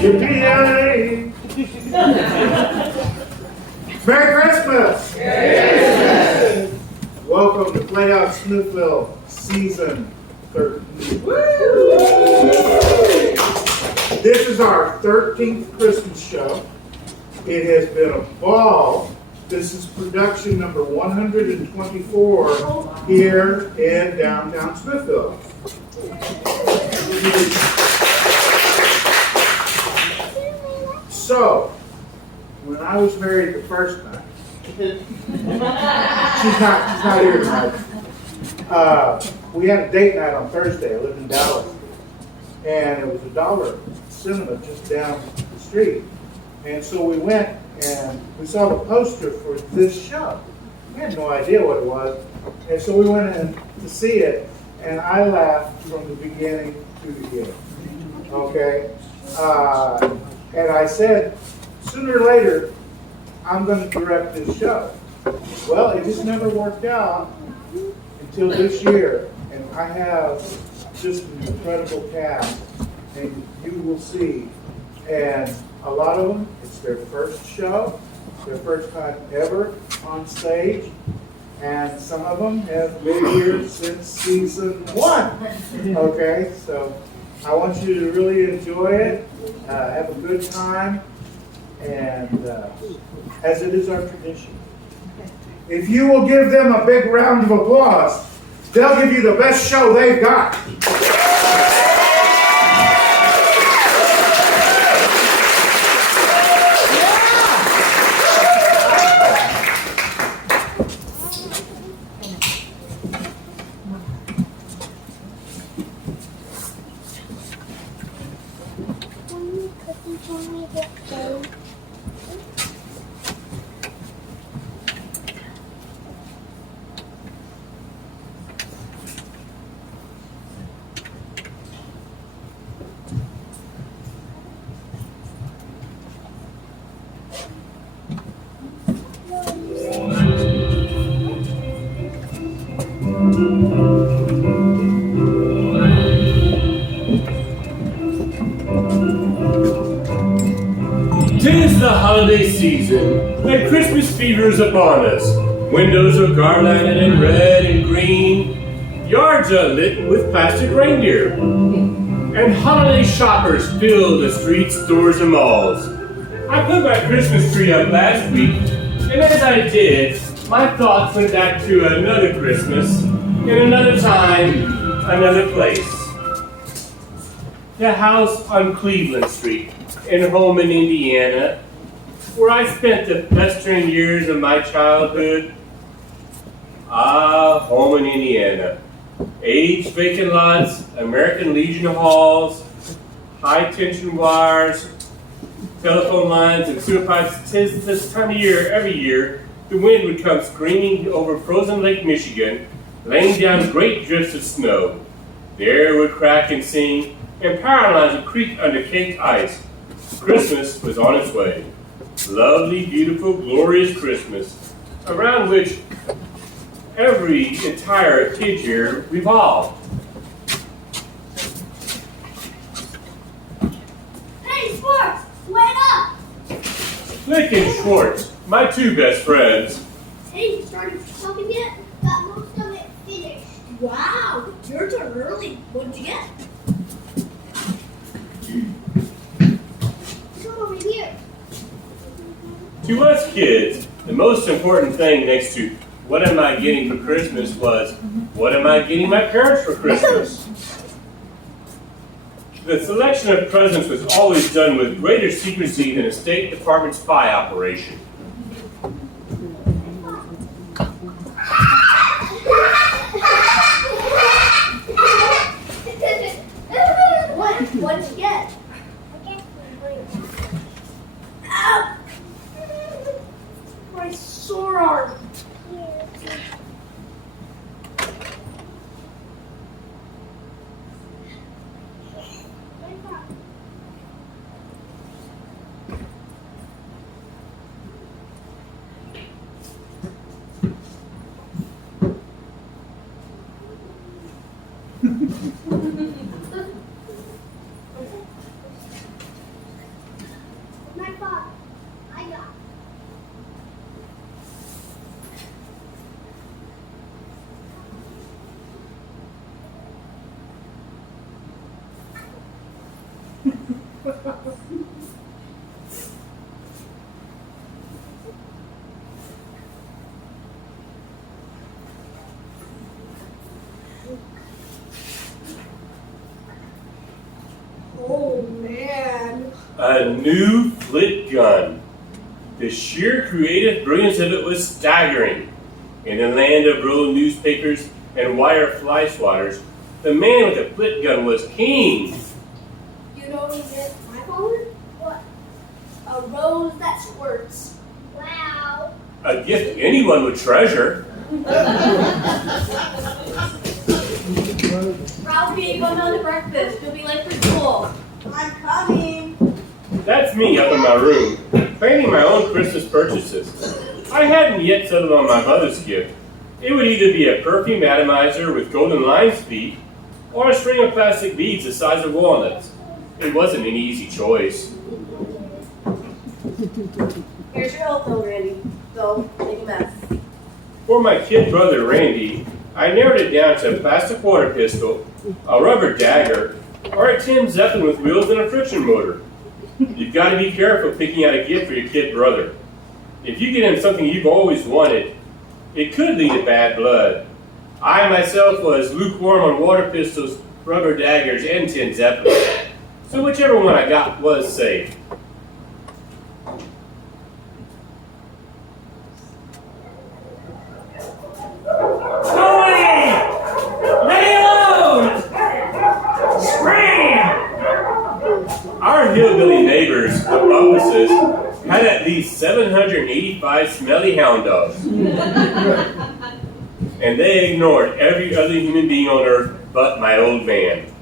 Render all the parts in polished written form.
Yippee! Merry Christmas! Yes. Welcome to Playhouse Smithville Season 13. This is our 13th Christmas show. It has been a ball. This is production number 124 here in downtown Smithville. So, when I was married the first time, she's not here tonight. We had a date night on Thursday. I lived in Dallas, and it was $1 cinema just down the street. And so we went and we saw the poster for this show. We had no idea what it was, and so we went in to see it, and I laughed from the beginning to the end. Okay, and I said, sooner or later, I'm going to direct this show. Well, it just never worked out until this year, and I have just an incredible cast, and you will see. And a lot of them, it's their first show, their first time ever on stage, and some of them have been here since season 1. Okay, so I want you to really enjoy it, have a good time, and as it is our tradition. If you will give them a big round of applause, they'll give you the best show they've got. Tis the holiday season, and Christmas fever is upon us. Windows are garlanded in red and green. Yards are lit with plastic reindeer. And holiday shoppers fill the streets, stores, and malls. I put my Christmas tree up last week, and as I did, my thoughts went back to another Christmas, in another time, another place. The house on Cleveland Street, in Holman, Indiana, where I spent the pestering years of my childhood. Ah, Holman, Indiana. Aged vacant lots, American Legion halls, high-tension wires, telephone lines, and sewer pipes. Tis this time of year, every year, the wind would come screaming over frozen Lake Michigan, laying down great drifts of snow. The air would crack and sing, and power lines would creak under caked ice. Christmas was on its way. Lovely, beautiful, glorious Christmas, around which every entire kid year revolved. Hey, Schwartz, wait up! Slick and Schwartz, my two best friends. Hey, you started shopping yet? Got most of it finished. Wow, your turn early. What'd you get? Come over here. To us kids, the most important thing next to what am I getting for Christmas was, what am I getting my parents for Christmas? The selection of presents was always done with greater secrecy than a State Department spy operation. What'd you get? Ow! My sore arm. My father, I got. Oh man. A new flit gun. The sheer creative brilliance of it was staggering. In the land of rolled newspapers and wire fly swatters, the man with the flit gun was king. You know what he did, my father? What? A rose that squirts. Wow. A gift anyone would treasure. Ralphie, go down to breakfast. You'll be late for school. I'm coming. That's me up in my room, planning my own Christmas purchases. I hadn't yet settled on my mother's gift. It would either be a perfume atomizer with golden lion's feet, or a string of plastic beads the size of walnuts. It wasn't an easy choice. Here's your health bill, Randy. Go, make a mess. For my kid brother Randy, I narrowed it down to a plastic water pistol, a rubber dagger, or a tin Zeppelin with wheels and a friction motor. You've got to be careful picking out a gift for your kid brother. If you get him something you've always wanted, it could lead to bad blood. I myself was lukewarm on water pistols, rubber daggers, and tin Zeppelins. So whichever one I got was safe. Our hillbilly neighbors, the Bumpuses, had at least 785 smelly hound dogs. And they ignored every other human being on earth but my old man.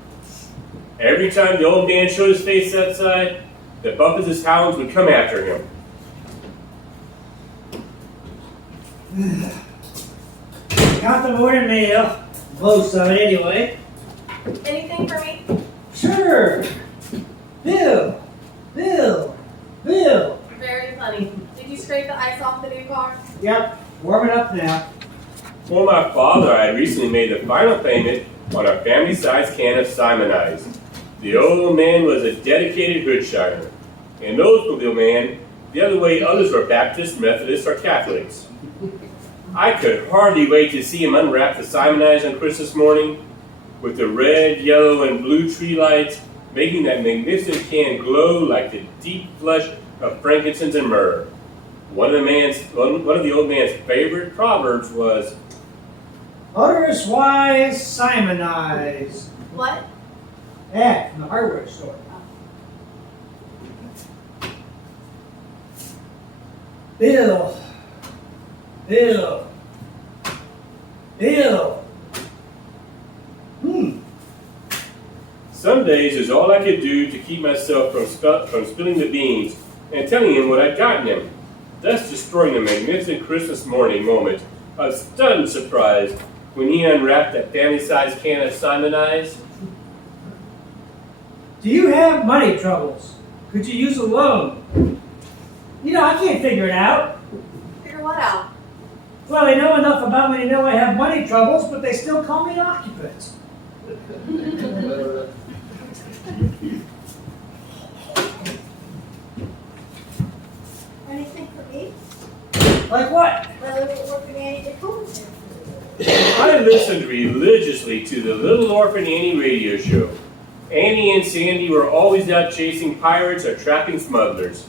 Every time the old man showed his face outside, the Bumpuses' hounds would come after him. Got the morning mail. Most of it anyway. Anything for me? Sure. Bill. Very funny. Did you scrape the ice off the new car? Yep, warming up now. For my father, I had recently made the final payment on a family-sized can of Simonize. The old man was a dedicated Goodshiner. And Nosebleed man, the other way others were Baptist, Methodist, or Catholics. I could hardly wait to see him unwrap the Simonize on Christmas morning, with the red, yellow, and blue tree lights making that magnificent can glow like the deep flush of frankincense and myrrh. One of the old man's favorite proverbs was, Motorist wise, Simonize. What? That from the hardware store. Bill. Some days is all I could do to keep myself from spilling the beans and telling him what I'd gotten him, thus destroying the magnificent Christmas morning moment of stunned surprise when he unwrapped that family-sized can of Simonize. Do you have money troubles? Could you use a loan? You know, I can't figure it out. Figure what out? Well, they know enough about me to know I have money troubles, but they still call me occupants. Anything for me? Like what? My little orphan Annie to Kohner. I listened religiously to the Little Orphan Annie radio show. Annie and Sandy were always out chasing pirates or trapping smugglers.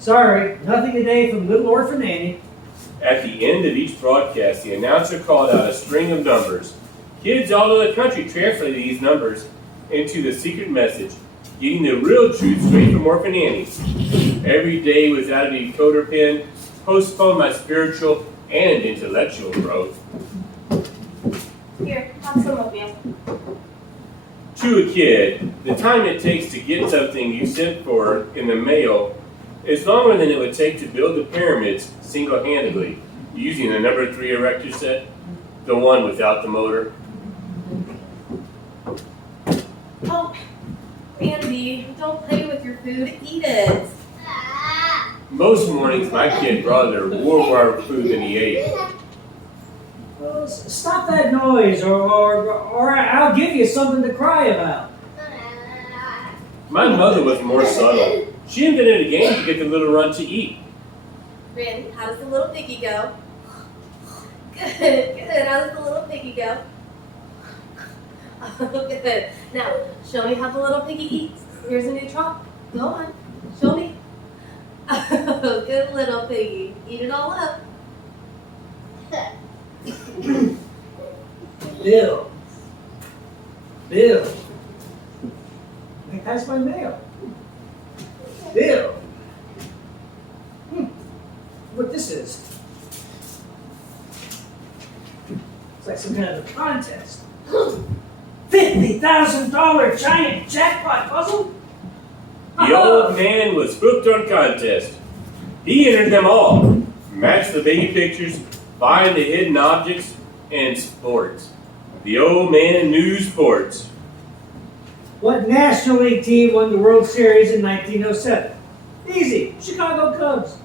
Sorry, nothing today from Little Orphan Annie. At the end of each broadcast, the announcer called out a string of numbers. Kids all over the country translated these numbers into the secret message, getting the real truth straight from Orphan Annie. Every day without a decoder pin postponed my spiritual and intellectual growth. Here, have some of you. To a kid, the time it takes to get something you sent for in the mail is longer than it would take to build the pyramids single-handedly, using the number 3 erector set, the one without the motor. Randy, don't play with your food. Eat it. Most mornings, my kid brought her more food than he ate. Well, stop that noise, or I'll give you something to cry about. My mother was more subtle. She invented a game to get the little runt to eat. Randy, how does the little piggy go? Good. How does the little piggy go? Good. Now, show me how the little piggy eats. Here's a new trot. Go on. Show me. Good little piggy. Eat it all up. Bill. Bill. That's my mail. Bill. What this is? It's like some kind of a contest. $50,000 giant jackpot puzzle? The old man was hooked on contests. He entered them all. Matched the baby pictures, find the hidden objects, and sports. The old man knew sports. What National League team won the World Series in 1907? Easy, Chicago Cubs.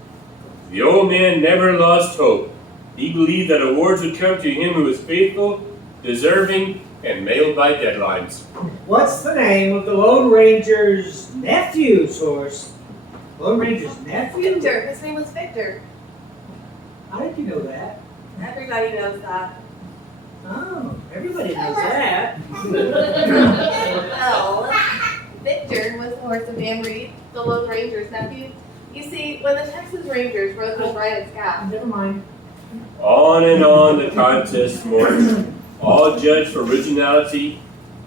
The old man never lost hope. He believed that awards would come to him who was faithful, deserving, and mailed by deadlines. What's the name of the Lone Ranger's nephew's horse? Lone Ranger's nephew? Victor. His name was Victor. How did you know that? Everybody knows that. Oh, everybody knows that. Well, Victor was the horse of Dan Reed, the Lone Ranger's nephew. You see, when the Texas Rangers rode the Bryant Scout, Never mind. On and on the contest marched, all judged for originality,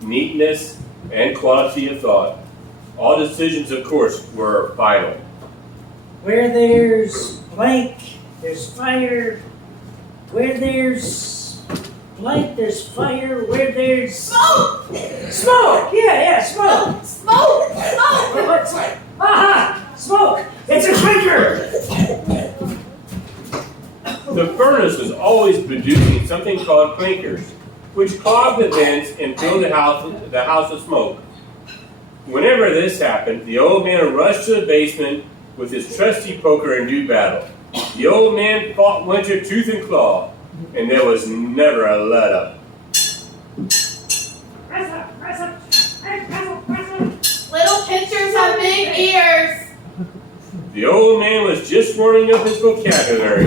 neatness, and quality of thought. All decisions, of course, were final. Where there's blank, there's fire. Where there's blank, there's fire. Where there's smoke! Smoke! Yeah, smoke! Smoke! Smoke! What's aha! Smoke! It's a clinker! The furnace was always producing something called clinkers, which clogged the vents and filled the house with smoke. Whenever this happened, the old man rushed to the basement with his trusty poker and do battle. The old man fought winter tooth and claw, and there was never a let up. Press up! Hey, press up! Little pictures have big ears. The old man was just warming up his vocabulary.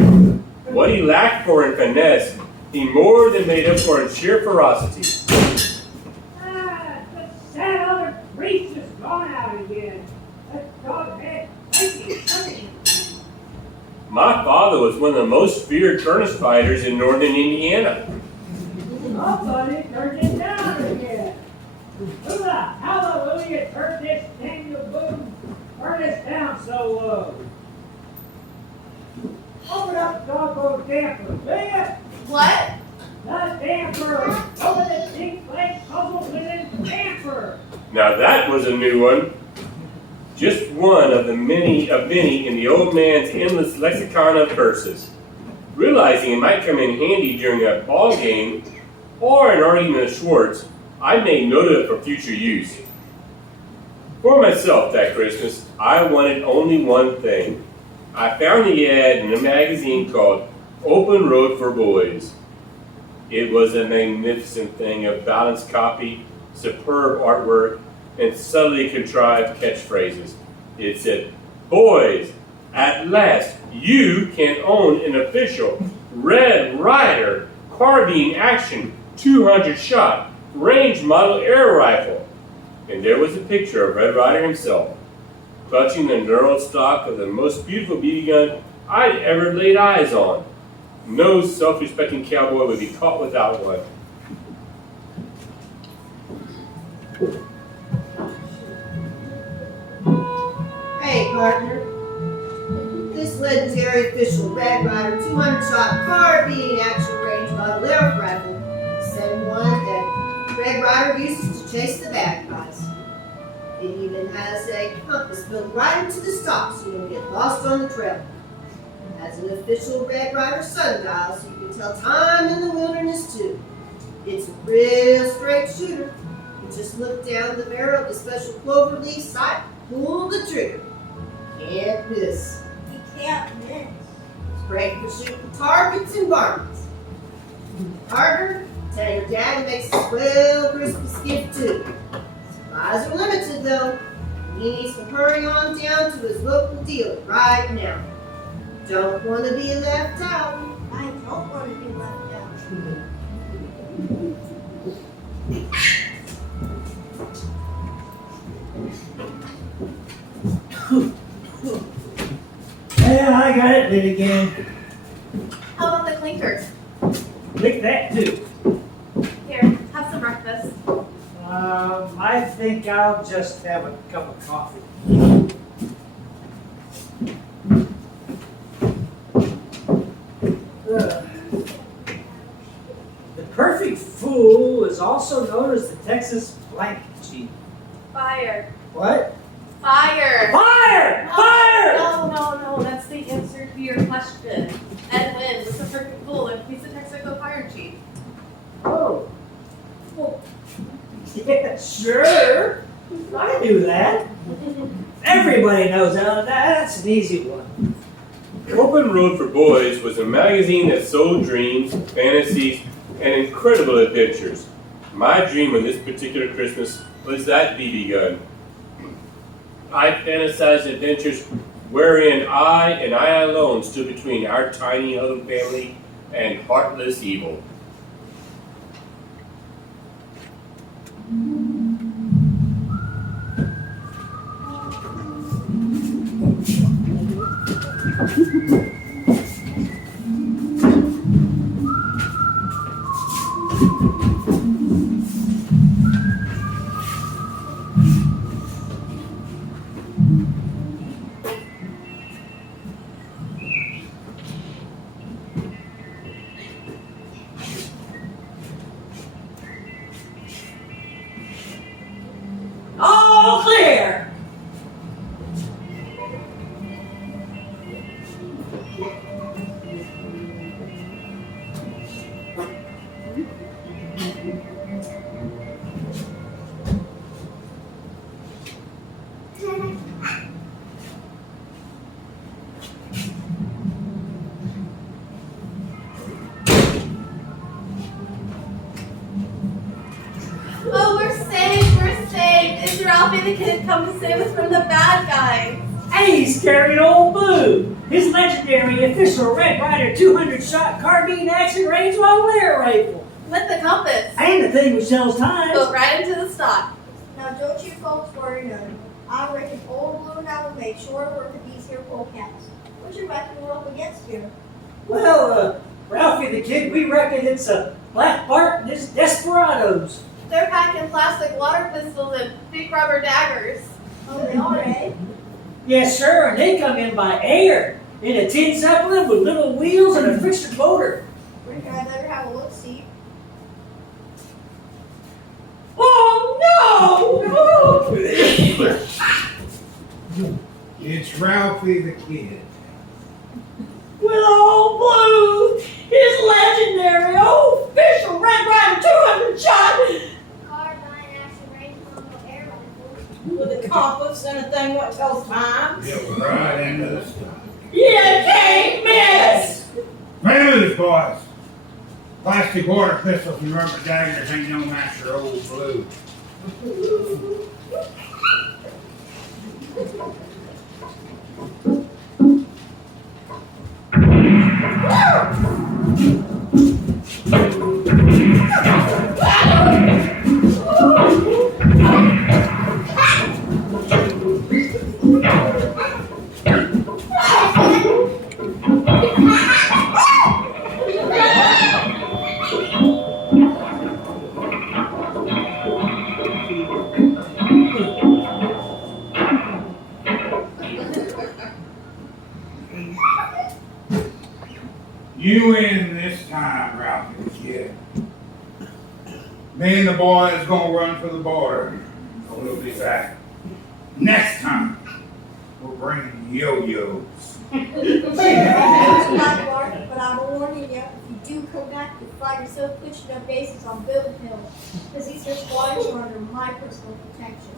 What he lacked for in finesse, he more than made up for in sheer ferocity. The sad other priest is gone out again. That dog head fighting. My father was one of the most feared furnace fighters in northern Indiana. Somebody turned it down again. Hoorah! Hallelujah! Turn this Daniel Boone furnace down so low. Open up the doggone damper, will ya? What? The damper! Open the big black puzzle within the damper! Now that was a new one. Just one of many in the old man's endless lexicon of verses. Realizing it might come in handy during a ball game or an argument of Schwartz, I made note of it for future use. For myself that Christmas, I wanted only one thing. I found the ad in a magazine called Open Road for Boys. It was a magnificent thing of balanced copy, superb artwork, and subtly contrived catchphrases. It said, "Boys, at last you can own an official Red Ryder carbine action 200 shot range model air rifle." And there was a picture of Red Ryder himself, clutching the knurled stock of the most beautiful BB gun I'd ever laid eyes on. No self-respecting cowboy would be caught without one. Hey, partner. This legendary official Red Ryder 200-shot carbine action range model air rifle, the same one that Red Ryder uses to chase the bad guys. It even has a compass built right into the stock so you don't get lost on the trail. It has an official Red Ryder sundial so you can tell time in the wilderness too. It's a real straight shooter. You Just look down the barrel of the special clover leaf sight, pull the trigger. Can't miss. You can't miss. It's great for shooting targets and varmints. Partner, tell your dad he makes a swell Christmas gift too. Supplies are limited though. He needs to hurry on down to his local dealer right now. Don't want to be left out. I don't want to be left out. Yeah, I got it lit again. How about the clinkers? Lick that too. Here, have some breakfast. I think I'll just have a cup of coffee. The perfect fool is also known as the Texas blanket cheese. Fire. What? Fire. Fire! Fire! No, that's the answer to your question. Edwin was the perfect fool, and he's the Texaco fire chief. Oh. Well, yeah, sure. I knew that. Everybody knows that. That's an easy one. Open Road for Boys was a magazine that sold dreams, fantasies, and incredible adventures. My dream on this particular Christmas was that BB gun. I fantasized adventures wherein I and I alone stood between our tiny huddled family and heartless evil. All clear. Oh, we're safe, we're safe. Is Ralphie the kid come to save us from the bad guys? Hey, he's carrying old Boo. His legendary official Red Ryder 200-shot carbine action range layer rifle. With the compass. And the thing which sells time. Go right into the stock. Now don't you folks worry none. I reckon old Blue and I will make short work of these here polecats. What you reckon we're up against here? Well, Ralphie the kid, we reckon it's a Black Bart and his desperados. They're packing plastic water pistols and big rubber daggers. Oh, they are, eh? Yes, sir, and they come in by air in a tin zeppelin with little wheels and a fixed motor. Reckon I better have a look, see. Oh no! It's Ralphie the Kid. With old Blue, his legendary old official Red Ryder 200-shot. Carbine action range combo air rifle. With a compass and a thing what tells time. Get right into the stuff. You can't miss. Families, boys. Plastic water pistols and rubber daggers ain't no match for old Blue. You win this time, Ralphie the Kid. Me and the boys gonna run for the border. We'll be back. Next time, we're bringing yo-yos. Black Mark, but I'm warning you, if you do come back, you'll find yourself pushing up bases on Building Hill, because these are squatters are under my personal protection.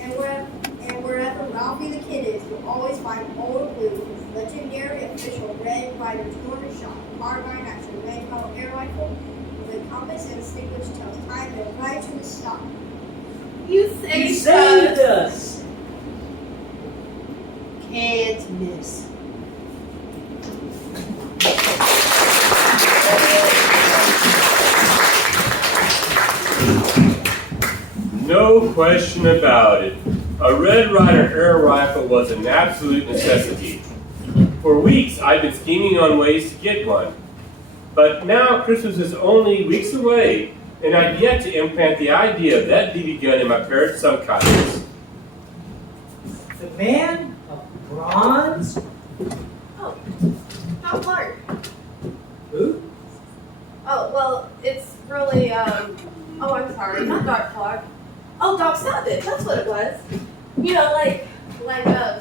And wherever Ralphie the Kid is, you'll always find Old Blue, his legendary official Red Ryder's corner shot, carbine action, red color air rifle, with a compass and a stick which tells time and right to the stop. You You saved saved us. us. Can't miss. No question about it. A Red Ryder air rifle was an absolute necessity. For weeks, I've been scheming on ways to get one. But now Christmas is only weeks away, and I've yet to implant the idea of that BB gun in my parents' subconscious. The man of bronze? Oh, Doc Clark. Who? Oh, well, it's really, oh, I'm sorry, not Doc Clark. Oh, Doc Savage, that's what it was. You know, like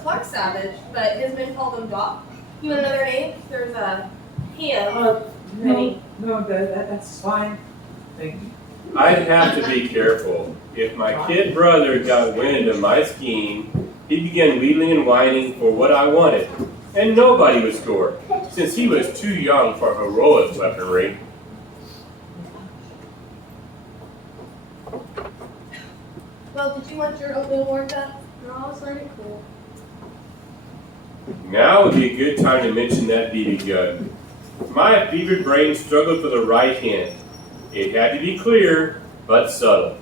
Clark Savage, but his men called him Doc. You want another name? There's him. No, that's fine. Thank you. I'd have to be careful. If my kid brother got wind of my scheme, he began wheedling and whining for what I wanted, and nobody would score, since he was too young for heroic weaponry. Well, did you want your open warmed up? No, I was letting it cool. Now would be a good time to mention that BB gun. My fevered brain struggled for the right hint. It had to be clear, but subtle.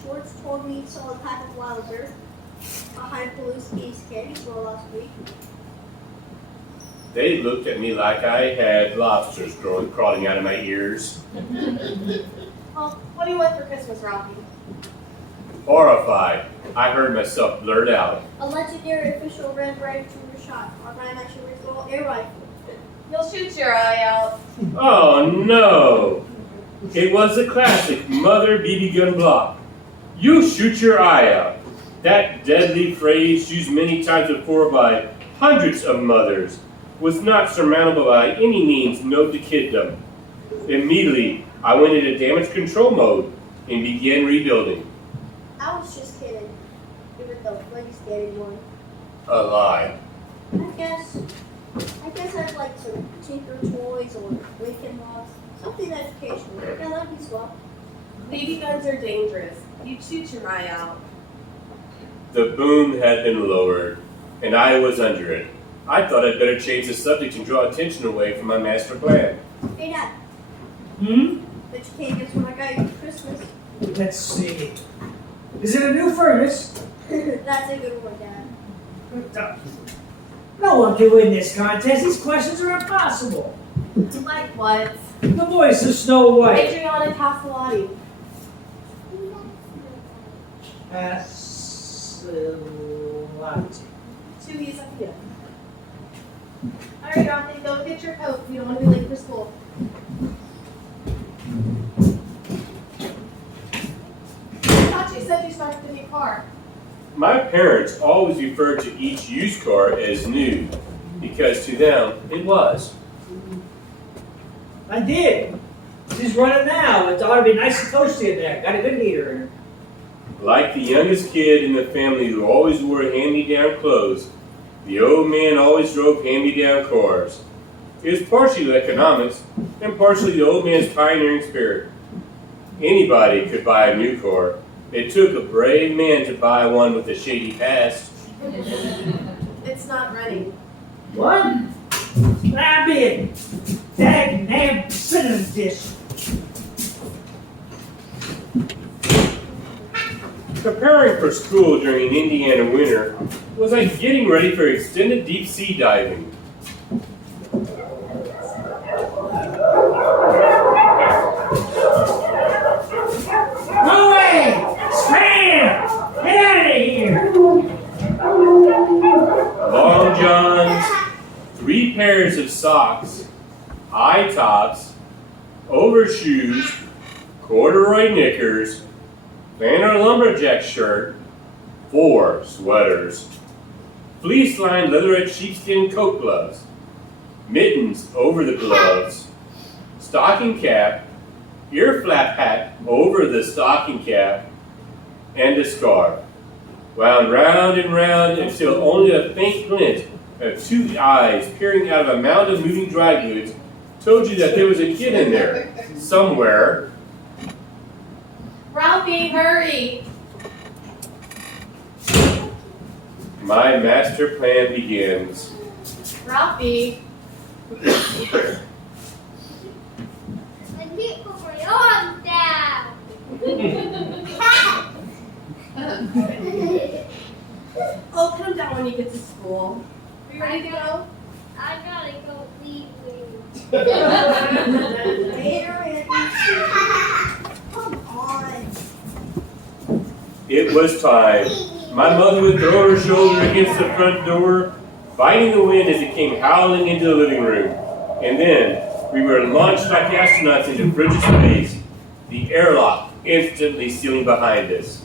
Schwartz told me he saw a pack of Wilders behind Peluski's candy store last week. They looked at me like I had lobsters crawling out of my ears. Well, what do you want for Christmas, Ralphie? Horrified, I heard myself blurt out, A legendary official Red Ryder shot, carbine action rifle, air rifle. You'll shoot your eye out. "Oh no!" It was the classic mother BB gun block. You shoot your eye out. That deadly phrase, used many times before by hundreds of mothers, was not surmountable by any means known to kiddom. Immediately, I went into damage control mode and began rebuilding. I was just kidding. Even though Freddy's getting one. A lie. I guess I'd like some Tinker Toys or Lincoln Logs. Something educational. Yeah, that'd be swell. BB guns are dangerous. You'd shoot your eye out. The boom had been lowered, and I was under it. I thought I'd better change the subject and draw attention away from my master plan. Hey, Dad. Hmm? Bet you can't guess what I got you for Christmas. Let's see. Is it a new furnace? That's a good one, Dad. No one can win this contest. These questions are impossible. Like what? The voice of Snow White. Adriana Castellati. Castellati. Too easy. Yeah. Alright, Ralphie, go get your coat. You don't want to be late for school. I thought you said you started the new car. My parents always referred to each used car as new, because to them it was. I did. She's running now. It ought to be nice and toasty in there. Got a good heater in her. Like the youngest kid in the family who always wore hand-me-down clothes, the old man always drove hand-me-down cars. It was partially economics, and partially the old man's pioneering spirit. Anybody could buy a new car. It took a brave man to buy one with a shady past. It's not running. What? That big. Dag damn cinnamon dish. Preparing for school during an Indiana winter was like getting ready for extended deep sea diving. No way! pairs of socks, high tops, overshoes, corduroy knickers, flannel lumberjack shirt, 4 sweaters, fleece-lined leatherette sheepskin coat gloves, mittens over the gloves, stocking cap, ear flap hat over the stocking cap, and a scarf, wound round and round until only a faint glint of 2 eyes peering out of a mound of moving dry goods told you that there was a kid in there, somewhere. Ralphie, hurry! My master plan begins. Ralphie, I need to put my arm down. oh, come down when you get to school. Are you ready to go? I gotta go leave Later, Andy. Come on. It was time. My mother would throw her shoulder against the front door, fighting the wind as it came howling into the living room. And then we were launched like astronauts into frigid space, the airlock instantly sealing behind us.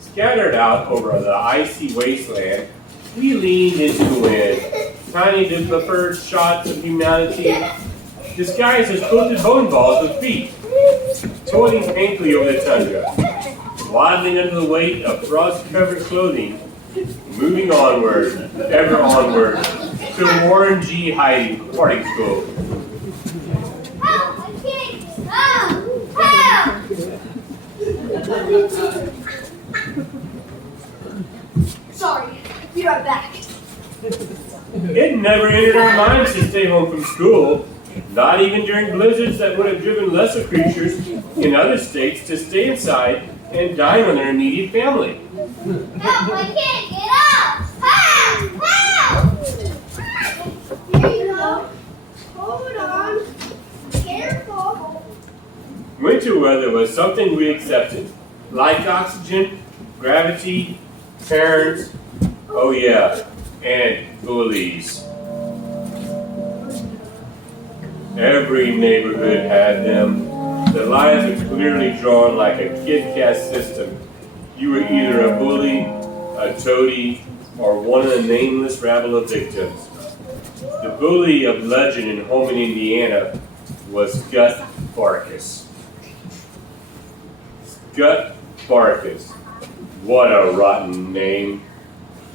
Scattered out over the icy wasteland, we leaned into the wind, tiny to preferred shots of humanity, disguised as quilted bone balls with feet, toiling painfully over the tundra, waddling under the weight of frost-covered clothing, moving onward, ever onward, to Warren G. Heidi boarding school. Help! I can't get up! Help! Sorry. Be right back. It never entered our minds to stay home from school, not even during blizzards that would have driven lesser creatures in other states to stay inside and dine on their immediate family. Help! I can't get up! Help! Help! Here you go. Hold on. Careful. Winter weather was something we accepted, like oxygen, gravity, parents, oh yeah, and bullies. Every neighborhood had them. The lines were clearly drawn like a Kit Kat system. You were either a bully, a toady, or one of the nameless rabble of victims. The bully of legend in Holman, Indiana was Gut Farkas. Gut Farkas. What a rotten name.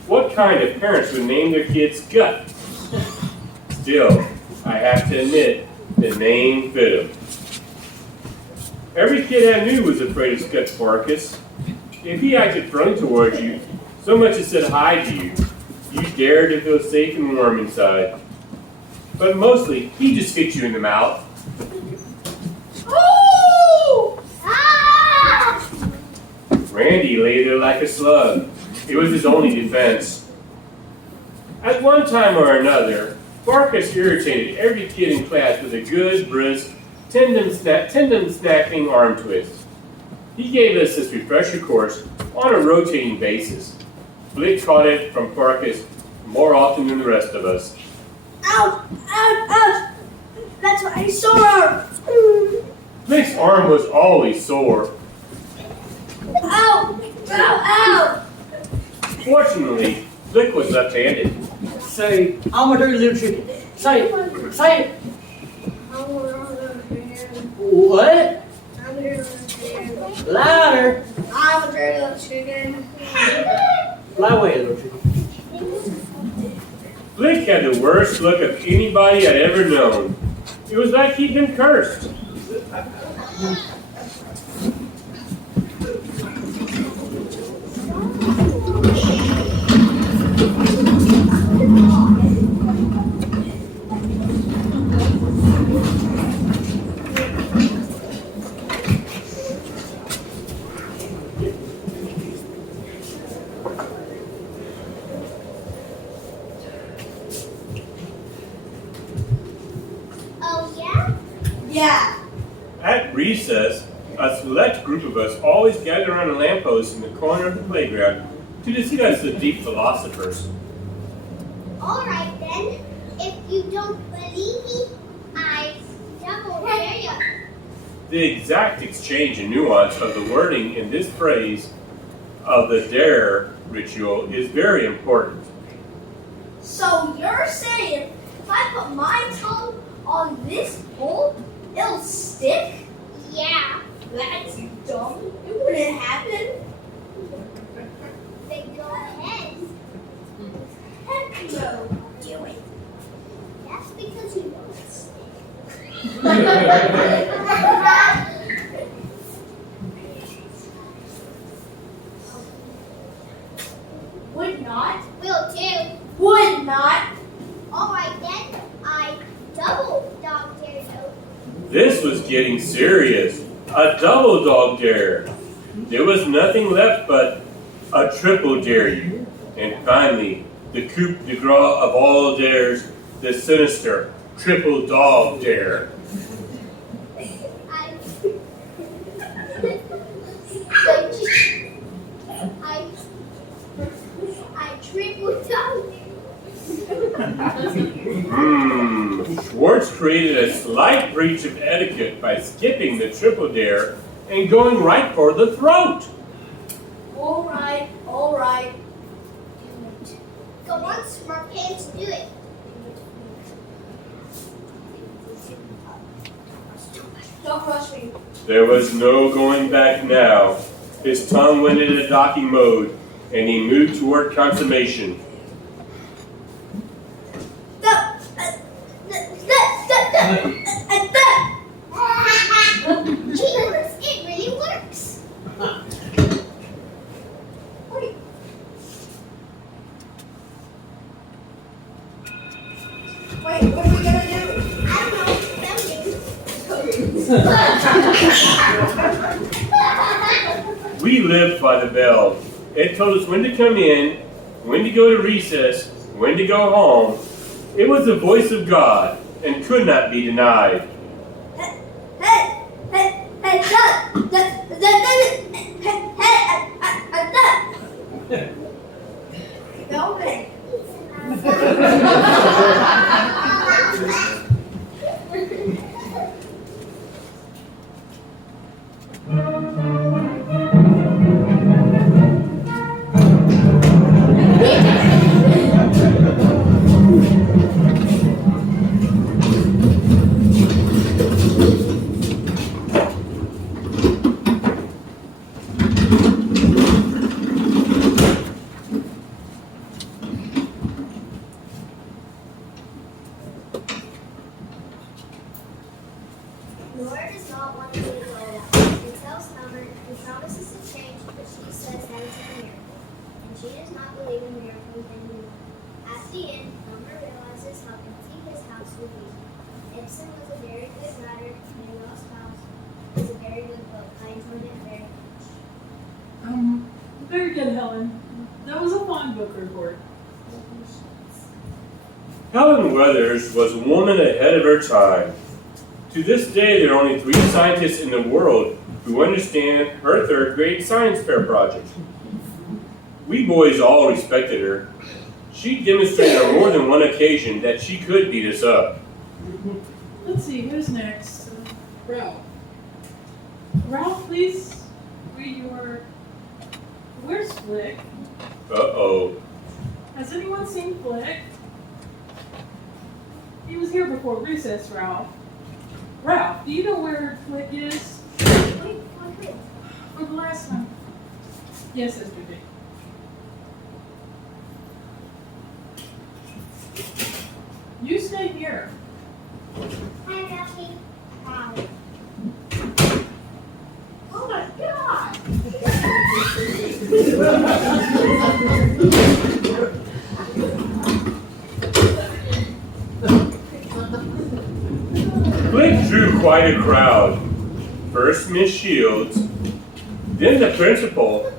What kind of parents would name their kids Gut? Still, I have to admit, the name fit him. Every kid I knew was afraid of Gut Farkas. If he acted friendly towards you, so much as said hi to you, you dared to feel safe and warm inside. But mostly, he just hit you in the mouth. Ooh! Ah! Randy lay there like a slug. It was his only defense. At one time or another, Farkas irritated every kid in class with a good, brisk, tendon-snapping arm twist. He gave us this refresher course on a rotating basis. Flick caught it from Farkas more often than the rest of us. Ow! Ow! Ow! That's my sore arm. Flick's arm was always sore. Ow! Ow! Ow! Fortunately, Flick was left-handed. Say, I'm a dirty little chicken. Say it. Say it. What? I'm a dirty little chicken. Louder. I'm a dirty little chicken. Fly away, little chicken. Flick had the worst look of anybody I'd ever known. It was like he'd been cursed. Oh, yeah? Yeah. At recess, a select group of us always gathered around a lamppost in the corner of the playground to discuss the deep philosophers. All right then. If you don't believe me, I double dare you. The exact exchange and nuance of the wording in this phrase of the dare ritual is very important. So you're saying if I put my tongue on this pole, it'll stick? Yeah. That's dumb. It wouldn't happen. Then go ahead. Heck no. Do it. That's because you know it's Would not. Will do. Would not. All right then. I double dog dare you. This was getting serious. A double dog dare. There was nothing left but a triple dare you. And finally, the coup de grace of all dares, the sinister triple dog dare. I triple dog. Schwartz created a slight breach of etiquette by skipping the triple dare and going right for the throat. All right. All right. Go on, smart pants, do it. Don't rush me. There was no going back now. His tongue went into docking mode, and he moved toward consummation. Jeepers, it really works. Wait. Wait, what are we gonna do? I don't know. We lived by the bell. It told us when to come in, when to go to recess, when to go home. It was the voice of God and could not be denied. Velvet. Laura does not want to be let out. She tells Summer he promises to change, but she says that it's a miracle. And she does not believe in miracles anymore. At the end, Summer realizes how empty his house will be. Ibsen was a very good writer, and Lost House was a very good book. I enjoyed it very much. Very good, Helen. That was a fun book report. Helen Weathers was a woman ahead of her time. To this day, there are only 3 scientists in the world who understand her 3rd grade science fair project. We boys all respected her. She demonstrated on more than one occasion that she could beat us up. Let's see, who's next? Ralph. Ralph, please read your... Where's Flick? Uh-oh. Has anyone seen Flick? He was here before recess, Ralph. Ralph, do you know where Flick is? Wait, one quick. For the last time. Yes, Sister D. You stay here. Hi, Ralphie. Hi. Oh my God! Flick drew quite a crowd. First Miss Shields, then the principal,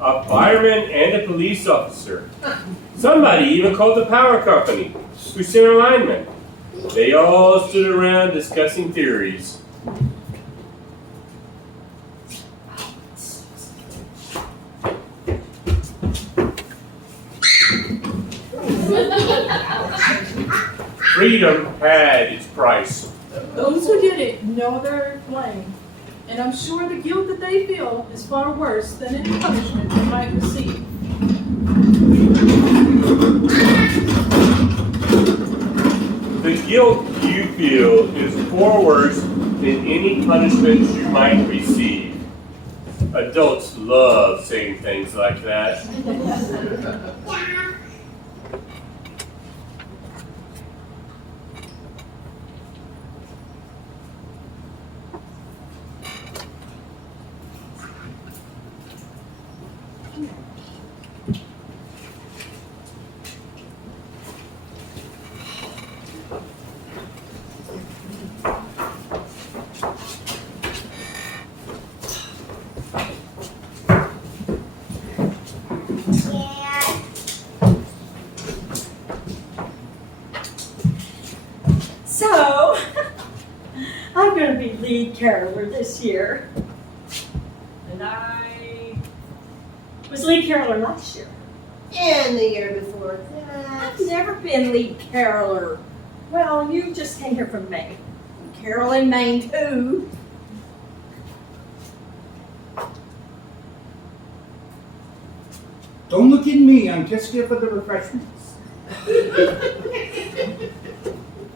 a fireman, and a police officer. Somebody even called the power company, who sent a lineman. They all stood around discussing theories. Freedom had its price. Those who did it know they're blamed, and I'm sure the guilt that they feel is far worse than any punishment they might receive. The guilt you feel is far worse than any punishment you might receive. Adults love saying things like that. So, I'm going to be lead caroler this year. And I was lead caroler last year. And the year before that. I've never been lead caroler. Well, you just came here from Maine. Carol in Maine, too. Don't look at me, I'm just here for the refreshments.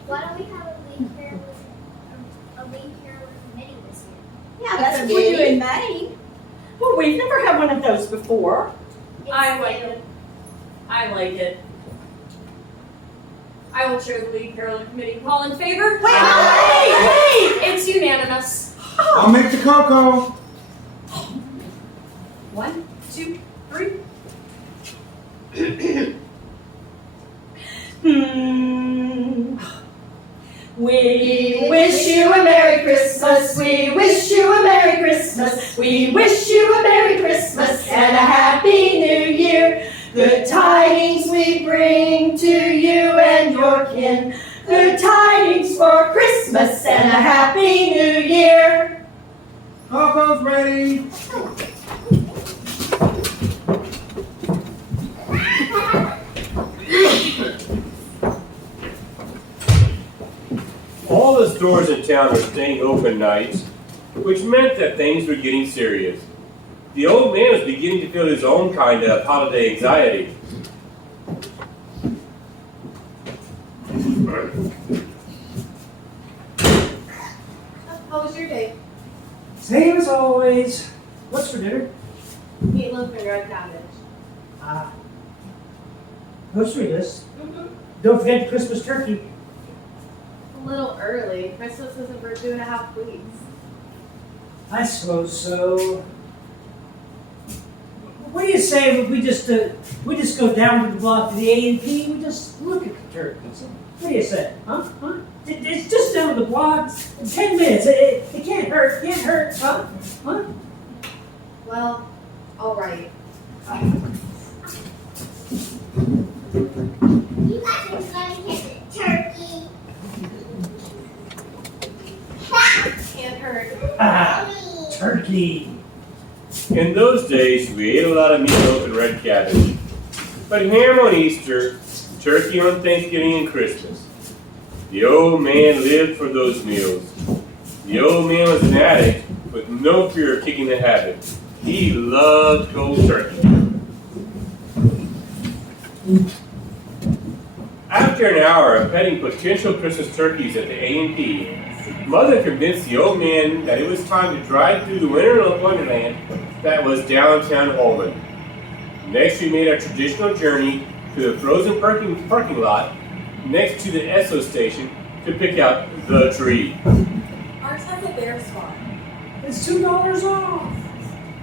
Why don't we have a lead caroler committee this year? Yeah, that's what we do in Maine. Well, we've never had one of those before. I like it. I like it. I will chair the lead caroler committee. All in favor? Wait! It's unanimous. I'll make the cocoa. 1, 2, 3. We wish you a Merry Christmas. We wish you a Merry Christmas. We wish you a Merry Christmas and a Happy New Year. Good tidings we bring to you and your kin. Good tidings for Christmas and a Happy New Year. Cocoa's ready. All the stores in town were staying open nights, which meant that things were getting serious. The old man was beginning to feel his own kind of holiday anxiety. How was your day? Same as always. What's for dinner? Meatloaf and red cabbage. Grocery list. Don't forget the Christmas turkey. A little early. Christmas isn't for 2.5 weeks. I suppose so. What do you say if we just go down to the block to the A&P? We just look at the turkeys. What do you say? Huh? It's just down the block. 10 minutes. It can't hurt. Can't hurt. Huh? Well, all right. You guys are gonna get the turkey. Can't hurt. Turkey. In those days, we ate a lot of meatloaf and red cabbage. But ham on Easter, turkey on Thanksgiving and Christmas. The old man lived for those meals. The old man was an addict with no fear of kicking the habit. He loved cold turkey. After an hour of petting potential Christmas turkeys at the A&P, Mother convinced the old man that it was time to drive through the winter wonderland that was downtown Holman. Next, we made our traditional journey to the frozen parking lot next to the Esso station to pick out the tree. Ours has a bear spot. It's $2 off.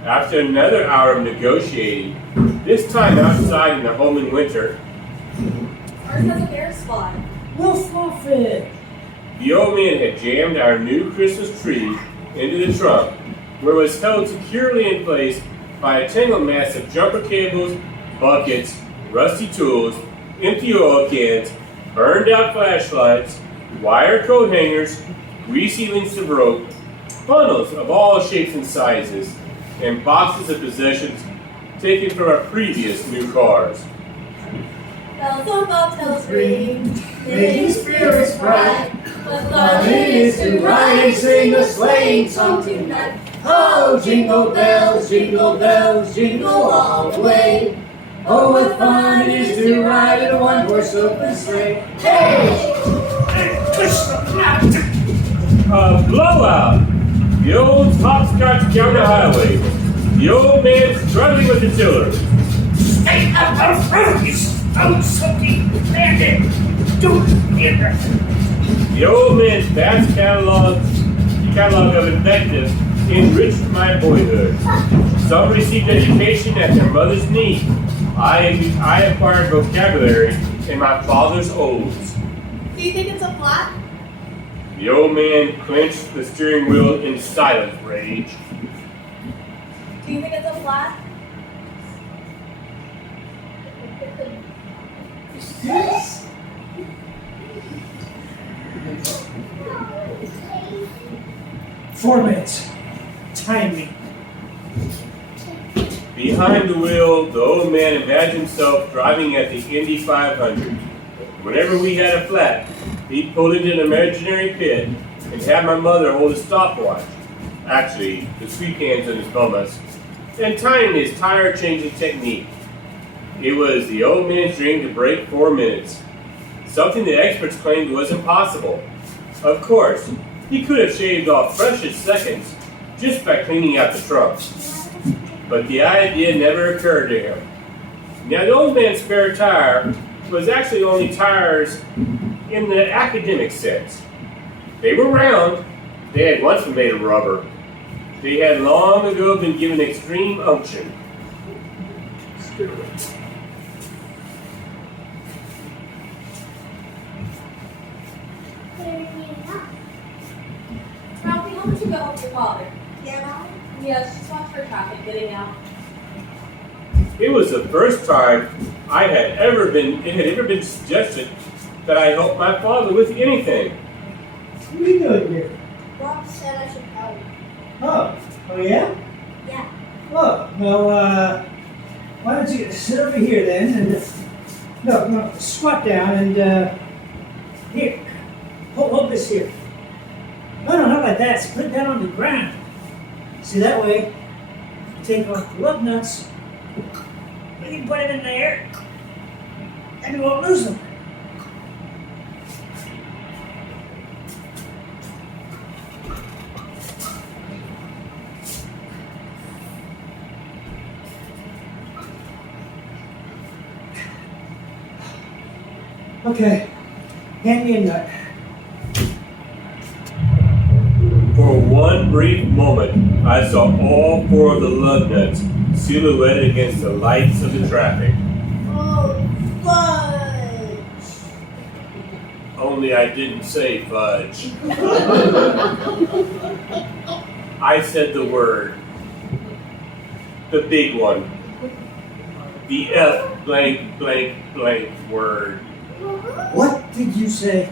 After another hour of negotiating, this time outside in the Holman winter, Ours has a bear spot. We'll fluff it. the old man had jammed our new Christmas tree into the trunk, where it was held securely in place by a tangled mass of jumper cables, buckets, rusty tools, empty oil cans, burned out flashlights, wire coat hangers, greasy lengths of rope, bundles of all shapes and sizes, and boxes of possessions taken from our previous new cars. Bells on bobtails ring, making spirits bright. What fun it is to ride and sing a sleighing song tonight. Oh, jingle bells, jingle all the way. Oh, what fun it is to ride in a one-horse open sleigh. Hey! Blowout! The old hopscotch down the highway. The old man struggling with the tiller. Stay up those roads, old sulky bandit! Don't hear The old man's vast catalog of invective enriched my boyhood. Some received education at their mother's knee. I acquired vocabulary in my father's oaths. Do you think it's a flat? The old man clenched the steering wheel in silent rage. Do you think it's a flat? Yes. 4 minutes. Time me. Behind the wheel, the old man imagined himself driving at the Indy 500. Whenever we had a flat, he'd pull into an imaginary pit and have my mother hold a stopwatch. Actually, the sweet hands on his pumas, and time his tire changing technique. It was the old man's dream to break 4 minutes, something the experts claimed was impossible. Of course, he could have shaved off precious seconds just by cleaning out the trunk. But the idea never occurred to him. Now, the old man's spare tire was actually only tires in the academic sense. They were round. They had once been made of rubber. They had long ago been given extreme unction. Ralphie, how much you go with your father? Yeah, Mom? Yes, just watch for traffic getting out. It was the first time it had ever been suggested that I help my father with anything. What are you doing here? Rob said I should help. Oh yeah? Yeah. Oh, well, why don't you sit over here then and, no, squat down and, here, hold this here. No, not like that, so put it down on the ground. See, that way, take off the lug nuts, we can put it in there, and we won't lose them. Okay, hand me a nut. For one brief moment, I saw all 4 of the lug nuts silhouetted against the lights of the traffic. Oh, fudge! Only I didn't say fudge. I said the word. The big one. The F blank blank blank word. What did you say?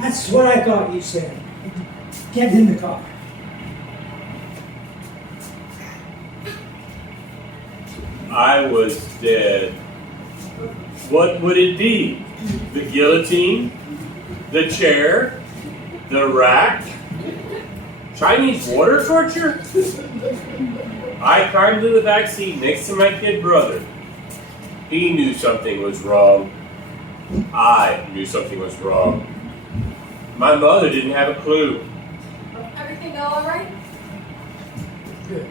That's what I thought you said. Get in the car. I was dead. What would it be? The guillotine? The chair? The rack? Chinese water torture? I climbed to the back seat next to my kid brother. He knew something was wrong. I knew something was wrong. My mother didn't have a clue. Everything go all right? Good.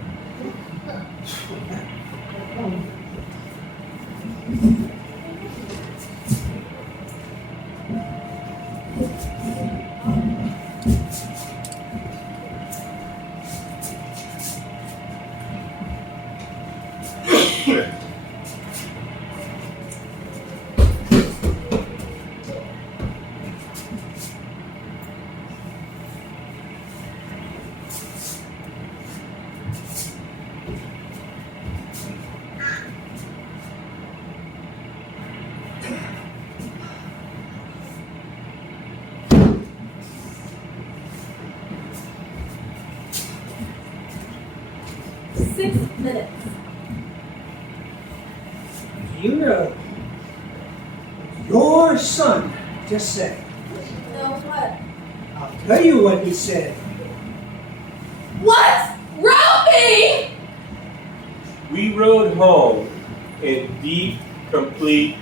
6 minutes. You know, your son just said. No, what? I'll tell you what he said. What? Ralphie! We rode home in deep, complete,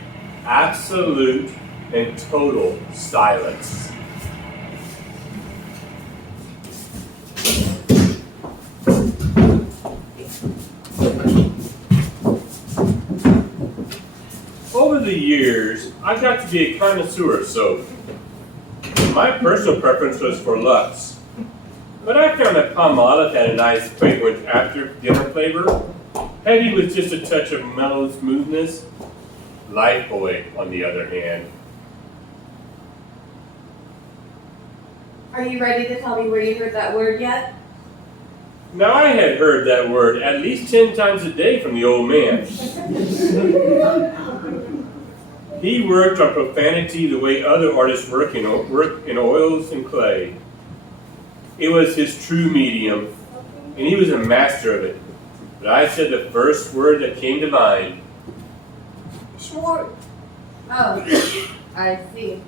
absolute, and total silence. Over the years, I got to be a connoisseur of soap. My personal preference was for Lux, but I found that Palmolive had a nice fragrant after-dinner flavor, heavy with just a touch of mellow smoothness. Lifebuoy, on the other hand. Are you ready to tell me where you heard that word yet? Now, I had heard that word at least 10 times a day from the old man. He worked on profanity the way other artists work in oils and clay. It was his true medium, and he was a master of it. But I said the first word that came to mind. Schwartz. Oh, I see.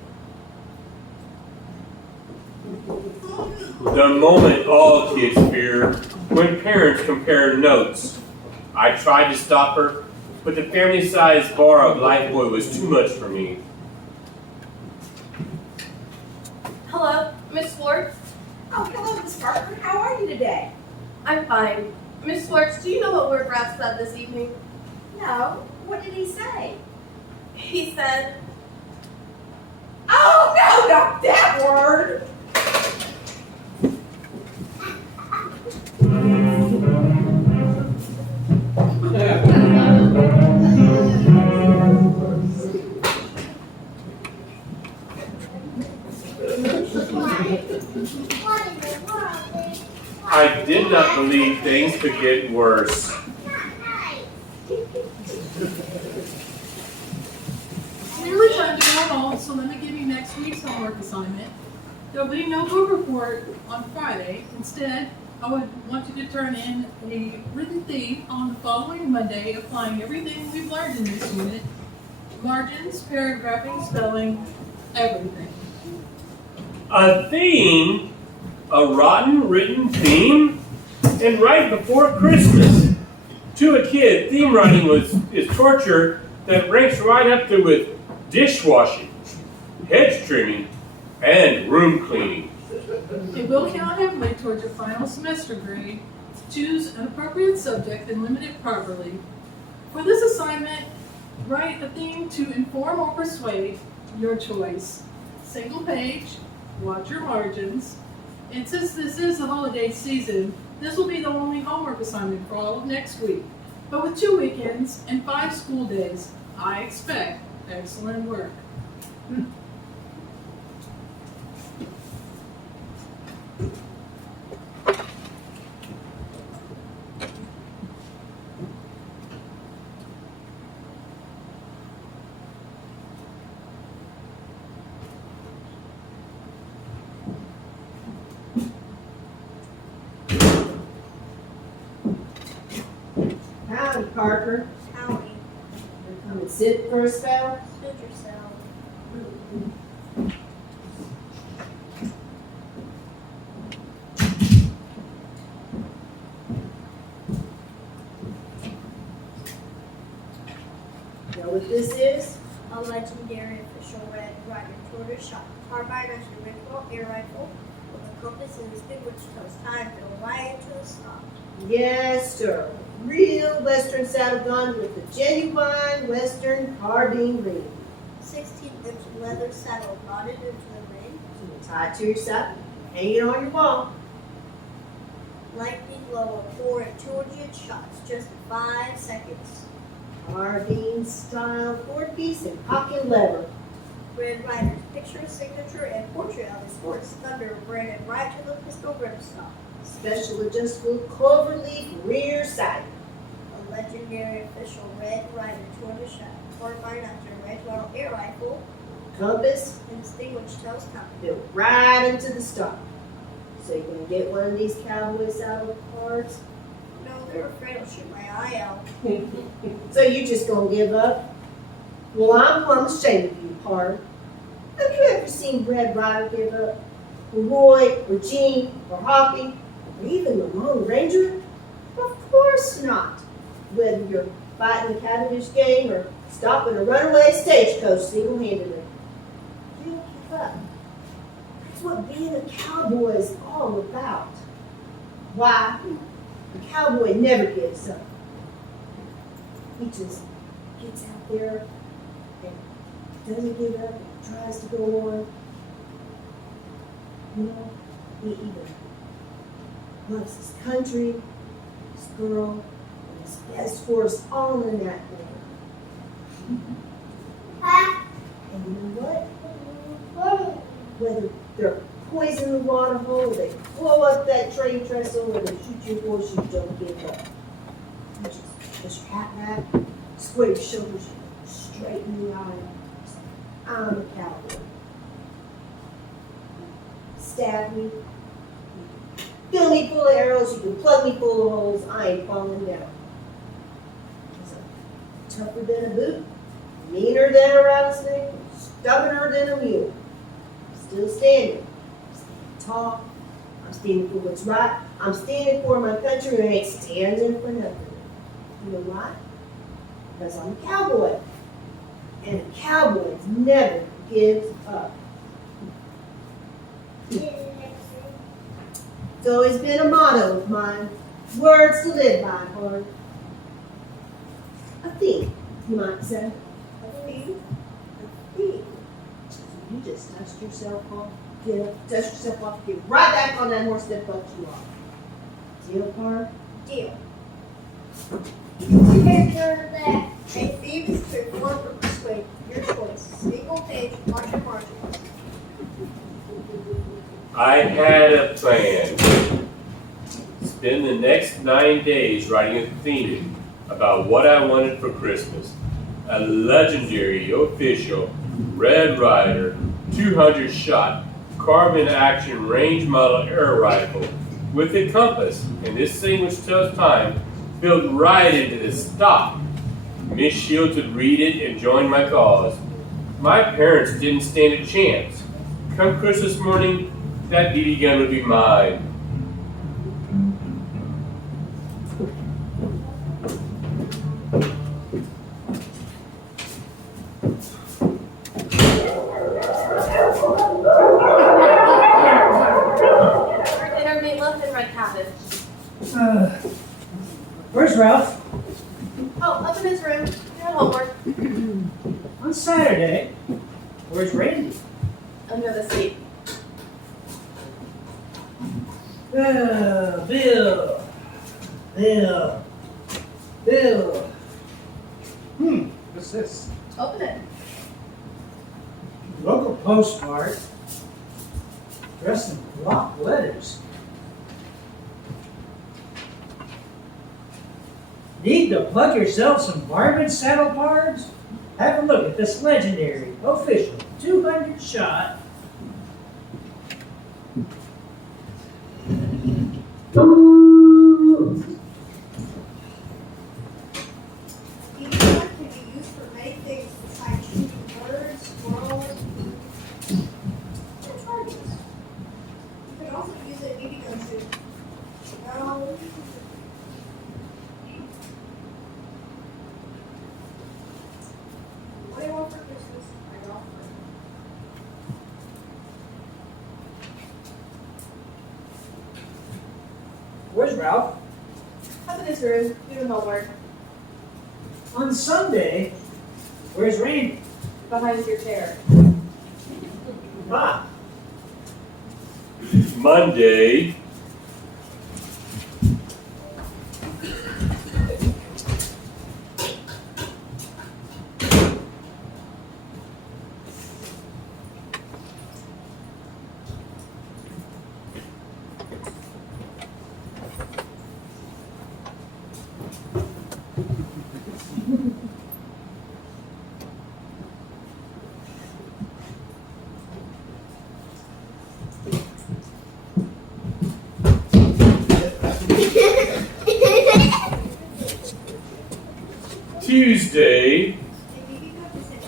The moment all kids fear, when parents compare notes. I tried to stop her, but the family-sized bar of Lifebuoy was too much for me. Hello, Miss Schwartz. Oh, hello, Miss Parker. How are you today? I'm fine. Miss Schwartz, do you know what word Ralph said this evening? No. What did he say? He said, Oh, no, not that word. I did not believe things could get worse. It's nearly time to go home, so let me give you next week's homework assignment. There'll be no book report on Friday. Instead, I would want you to turn in a written theme on the following Monday, applying everything we've learned in this unit. Margins, paragraphing, spelling, everything. A theme? A rotten written theme? And right before Christmas. To a kid, theme writing is torture that ranks right up there with dishwashing, hedge trimming, and room cleaning. It will count heavily towards your final semester grade. Choose an appropriate subject and limit it properly. For this assignment, write a theme to inform or persuade, your choice. Single page, watch your margins. And since this is the holiday season, this will be the only homework assignment for all of next week. But with 2 weekends and 5 school days, I expect excellent work. Howdy, Parker. Howdy. You come and sit for a spell? Suit yourself. Know what this is? A legendary official Red Ryder tortoise shot carbine as your ritual air rifle with a compass and a stick which tells time to go right into the stop. Yes, sir. Real Western saddle gun with the genuine Western carbine ring. 16-inch leather saddle knotted into the ring. So you tie it to yourself, hang it on your wall. Lightning blow of 4 and 200 shots just in 5 seconds. Carbine style 4-piece and pocket lever. Red Ryder's picture, signature, and portrait of his horse Thunder branded right to the pistol ripstop. Special adjustable clover leaf rear sight. A legendary official Red Ryder tortoise shot carbine after red model air rifle Compass and distinguished tells time. built right into the stock. So you're gonna get one of these cowboy saddle cards? No, they're afraid I'll shoot my eye out. So you just gonna give up? Well, I'm plumb ashamed of you, Pard. Have you ever seen Red Ryder give up? Or Roy, or Gene, or Hoppy, or even the Lone Ranger? Of course not. Whether you're fighting a Cavendish game or stopping a runaway stagecoach single-handedly. You don't give up. That's what being a cowboy is all about. Why? A cowboy never gives up. He just gets out there and doesn't give up and tries to go on. You know, he either loves his country, his girl, and his best horse all in that order. And you know what? Whether they're poison the water hole, they blow up that train trestle, or they shoot your horse, you don't give up. You just push your hat back, square your shoulders, straight in the eye. I'm a cowboy. Stab me, you can fill me full of arrows, you can plug me full of holes, I ain't falling down. Because I'm tougher than a boot, meaner than a rattlesnake, stubborner than a mule. I'm still standing. I'm standing tall. I'm standing for what's right. I'm standing for my country and I ain't standing for nothing. You know why? Because I'm a cowboy. And a cowboy never gives up. It's always been a motto of mine. Words to live by, Pard. A theme, you might say. A theme? A theme. So you just dust yourself off, get up, dust yourself off, get right back on that horse that fucked you off. Deal, Pard? Deal. Take care of that. A theme is to inform or persuade. Your choice. Single page on your margins. I had a plan. Spend the next 9 days writing a theme about what I wanted for Christmas. A legendary official Red Ryder 200 shot carbine action range model air rifle with a compass and this thing which tells time built right into the stock. Miss Shields would read it and join my cause. My parents didn't stand a chance. Come Christmas morning, that BB gun would be mine. For dinner, meatloaf and red cabbage. Where's Ralph? Oh, up in his room. He had homework. On Saturday. Where's Randy? Under the seat. Bill. What's this? Open it. Local postcard. Dressed in block letters. Need to plug yourself some varmint saddle parts? Have a look at this legendary, official, 200 shot. BB gun can be used for many things besides shooting birds, squirrels, and targets. You can also use a BB gun to what do you want for Christmas? I offer. Where's Ralph? Up in his room. Doing homework. On Sunday. Where's Randy? Behind your chair. Ah, Monday. Tuesday. A BB gun is an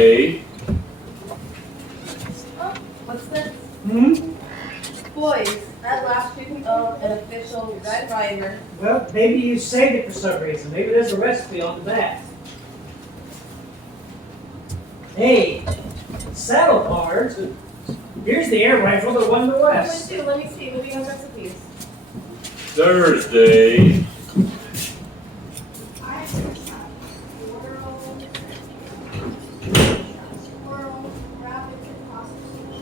Thursday. Oh, what's this? Hmm? Boys, at last you can own an official Red Ryder. Well, maybe you saved it for some reason. Maybe there's a recipe on the back. Hey, saddle cards. Here's the air rifle that won the West. Let me see. Maybe you have recipes. Thursday. I have squirrel, rabbits, and possums.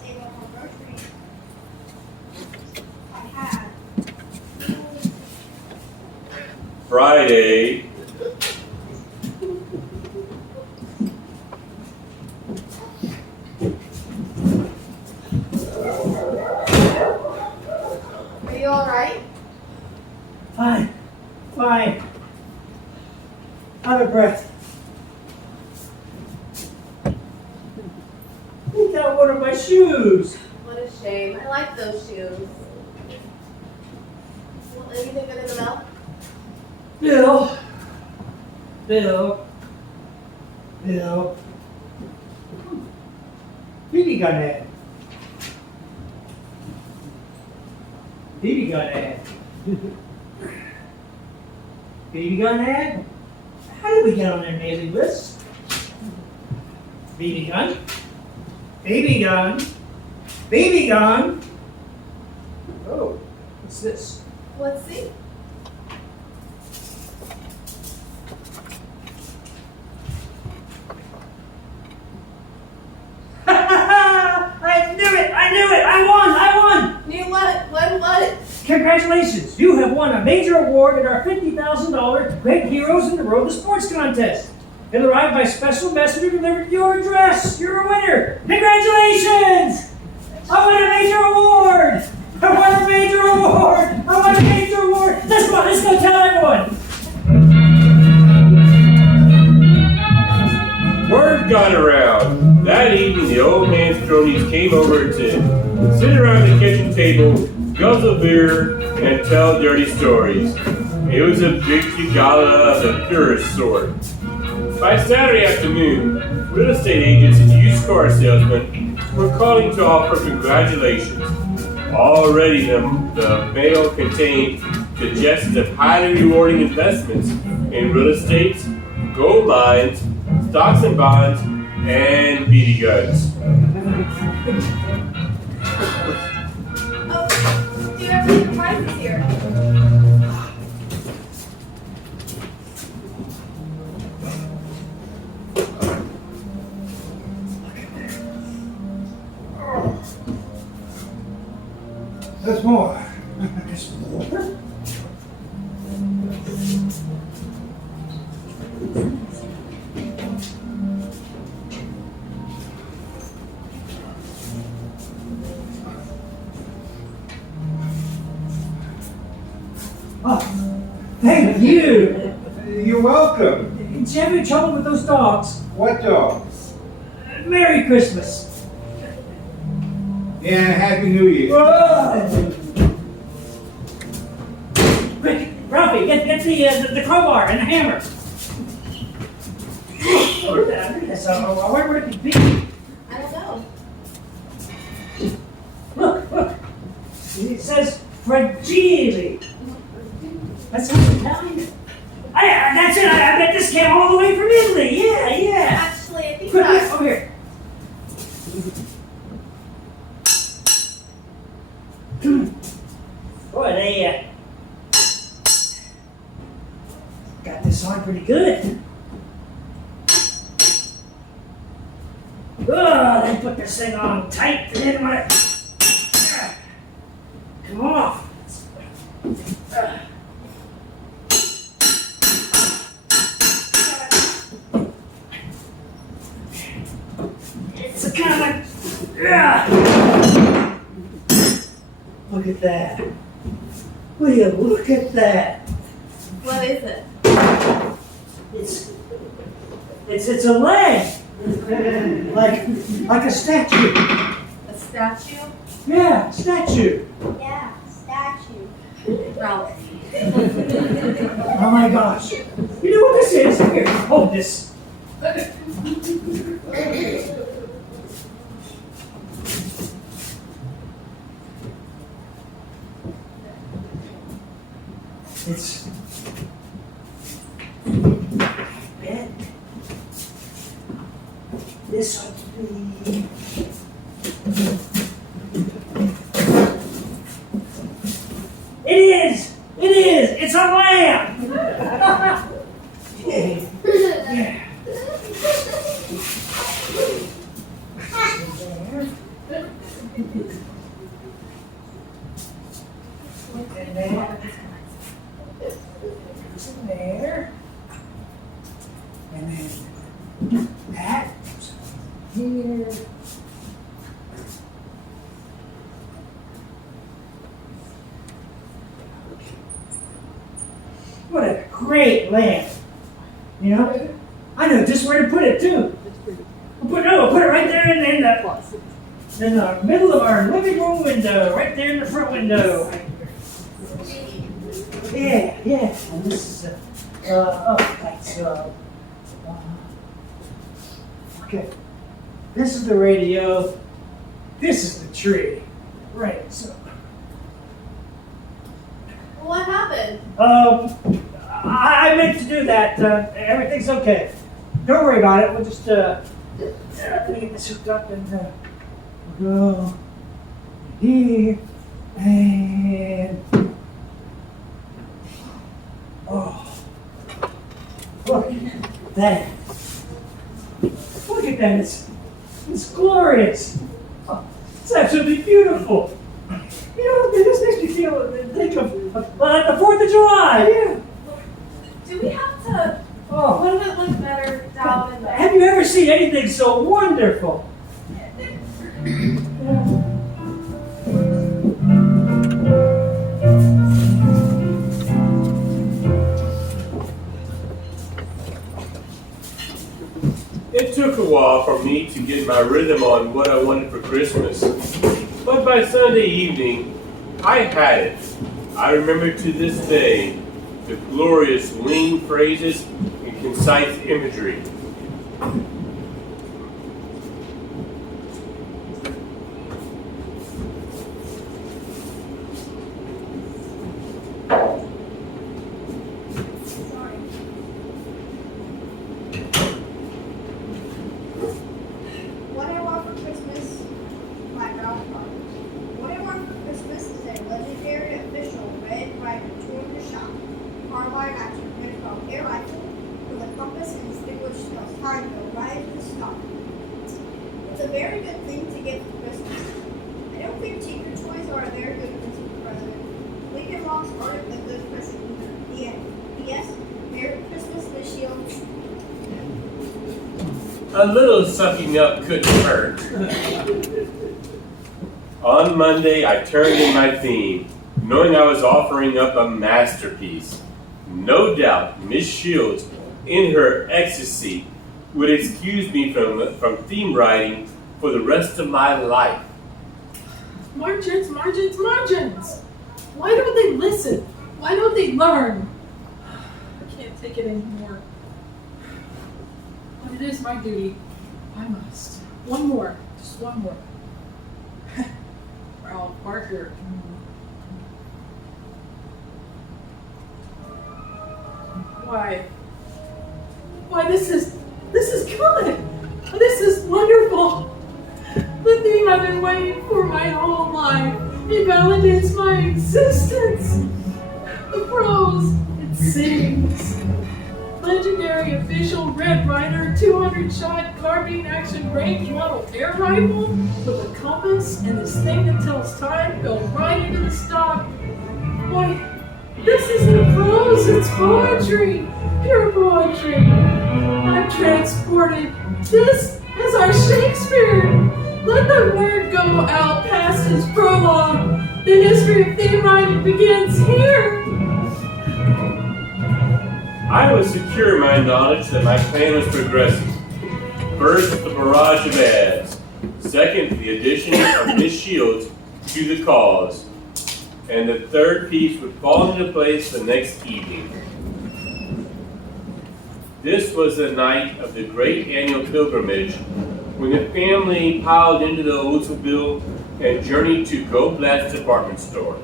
Save up on groceries. I have Friday. Are you alright? Fine. Fine. Out of breath. Look at one of my shoes. What a shame. I like those shoes. Well, anything good in the mail? Bill. BB gun ad. BB gun ad. BB gun ad? How did we get on their mailing list? BB gun. BB gun. BB gun. Oh, what's this? Let's see. I won! You what? Congratulations! You have won a major award at our $50,000 Great Heroes in the Road to Sports contest. It arrived by special messenger delivered to your address. You're a winner! Congratulations! I won a major award! Let's go tell everyone! Word got around. That evening, the old man's cronies came over to sit around the kitchen table, guzzle beer, and tell dirty stories. It was a big gala of the purest sort. By Saturday afternoon, real estate agents and used car salesmen were calling to offer congratulations. Already, the mail contained suggestions of highly rewarding investments in real estate, gold mines, stocks and bonds, and BB guns. Oh, do you have any prizes here? There's more. There's more? Oh, thank you! You're welcome. Did you have any trouble with those dogs? What dogs? Merry Christmas! Yeah, Happy New Year. Whoa! Quick, Ralphie, get the crowbar and the hammer. Where would it be? I don't know. Look. It says fragile. That sounds Italian. That's it. I bet this came all the way from Italy. Yeah. Actually, I think Quick, that's... over here. Boy, they got this on pretty good. Oh, they put this thing on tight and then when it come off. It's a kind of look at that. Will you look at that? What is it? It's a leg. Like a statue. A statue? Yeah, statue. Yeah, statue. Ralph. Oh my gosh. You know what this is? Here, hold this. It's bed. This ought to be. It is! It is! It's a lamb! Yeah. Yeah. And there. There. And then that. Here. What a great lamp. You know? I know just where to put it too. We'll put it right there in the middle of our living room window, right there in the front window. Yeah. And this is okay. This is the radio. This is the tree. Right. So. What happened? I meant to do that. Everything's okay. Don't worry about it. We'll just let me get this hooked up and we'll go here and oh, look at that! Look at that! It's glorious. Oh, it's absolutely beautiful. You know, this makes me think of the 4th of July. Yeah. Do we have to? Oh. Wouldn't it look better down in the? Have you ever seen anything so wonderful? It took a while for me to get my rhythm on what I wanted for Christmas. But by Sunday evening, I had it. I remember to this day the glorious lean phrases and concise imagery. What I want for Christmas, my Ralphie. What I want for Christmas is a legendary official Red Ryder 200 shot carbine action Smithville air rifle with a compass and distinguished tells time to go right into the stock. It's a very good thing to get for Christmas. I don't think tinker toys are a very good Christmas present. Lincoln Logs aren't a good present either. The end. P.S. Merry Christmas, Miss Shields. A little sucking up couldn't hurt. On Monday, I turned in my theme, knowing I was offering up a masterpiece. No doubt, Miss Shields, in her ecstasy, would excuse me from theme writing for the rest of my life. Margins. Why don't they listen? Why don't they learn? I can't take it anymore. But it is my duty. I must. One more. Just one more. Ralph Parker. Why this is good. This is wonderful. The theme I've been waiting for my whole life. It validates my existence. The prose, it sings. Legendary official Red Ryder 200 shot carbine action range model air rifle with a compass and this thing that tells time go right into the stock. Boy, this isn't prose, it's poetry. Pure poetry. I'm transported. This is our Shakespeare. Let the word go out past his prologue. The history of theme writing begins here. I was secure in my knowledge that my plan was progressing. First, the barrage of ads. Second, the addition of Miss Shields to the cause. And the third piece would fall into place the next evening. This was the night of the great annual pilgrimage when the family piled into the Oldsmobile and journeyed to Goblad's department store.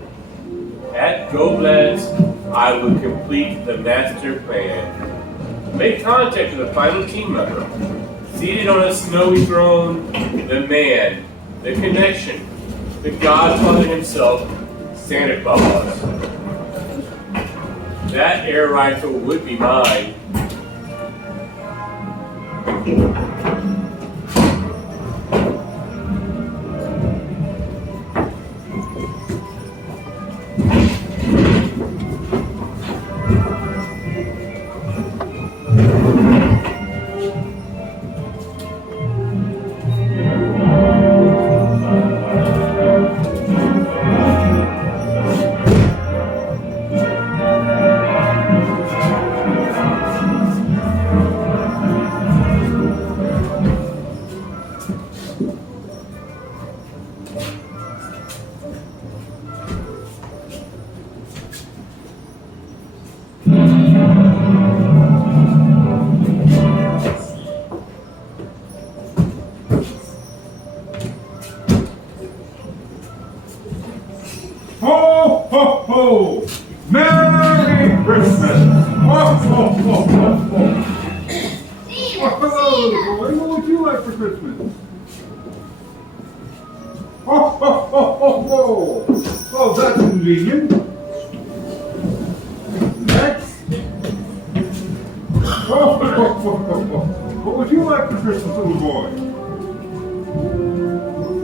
At Goblad's, I would complete the master plan. Make contact with the final team member. Seated on a snowy throne, the man, the connection, the Godfather himself, Santa Claus. That air rifle would be mine. Ho, ho, ho! Merry Christmas! Ho, ho, ho, ho, ho! Oh, hello, boy. What would you like for Christmas? Ho, ho, ho, ho, ho! Oh, that's convenient. Next. Ho, ho, ho, ho, ho! What would you like for Christmas, little boy?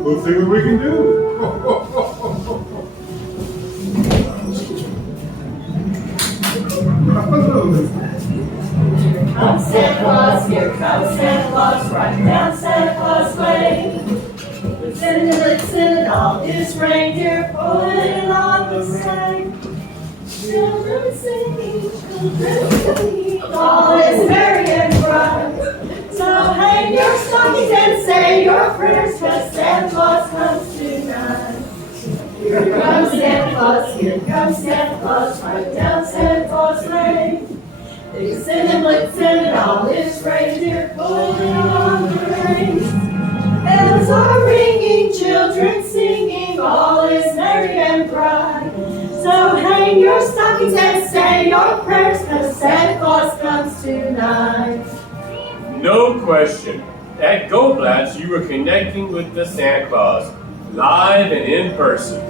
We'll see what we can do. Ho, ho, ho, ho, ho, ho! Comes Santa Claus, here comes Santa Claus, riding down Santa Claus Lane. Blitzen and all his reindeer pulling on the sleigh. Children singing, all is merry and bright. So hang your stockings and say your prayers, 'cause Santa Claus comes tonight. Here comes Santa Claus, here comes Santa Claus, right down Santa Claus Lane. Blitzen and all his reindeer pulling on the reins. Bells are ringing, children singing, all is merry and bright. So hang your stockings and say your prayers, 'cause Santa Claus comes tonight. No question. At Goblad's, you were connecting with the Santa Claus, live and in person.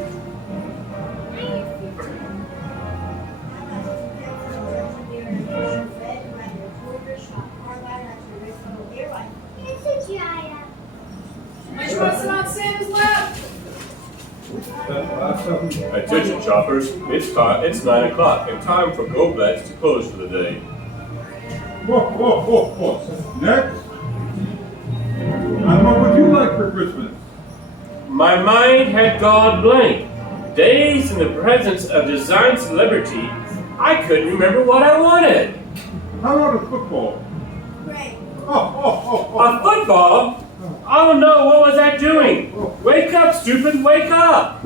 Which one's not Santa's lap? Attention shoppers, it's 9 o'clock and time for Goblad's to close for the day. Ho, ho, ho, ho! Next. And what would you like for Christmas? My mind had gone blank. Dazed in the presence of design celebrity, I couldn't remember what I wanted. How about a football? Great. Ho, ho, ho, ho! A football? Oh no, what was I doing? Wake up, stupid, wake up!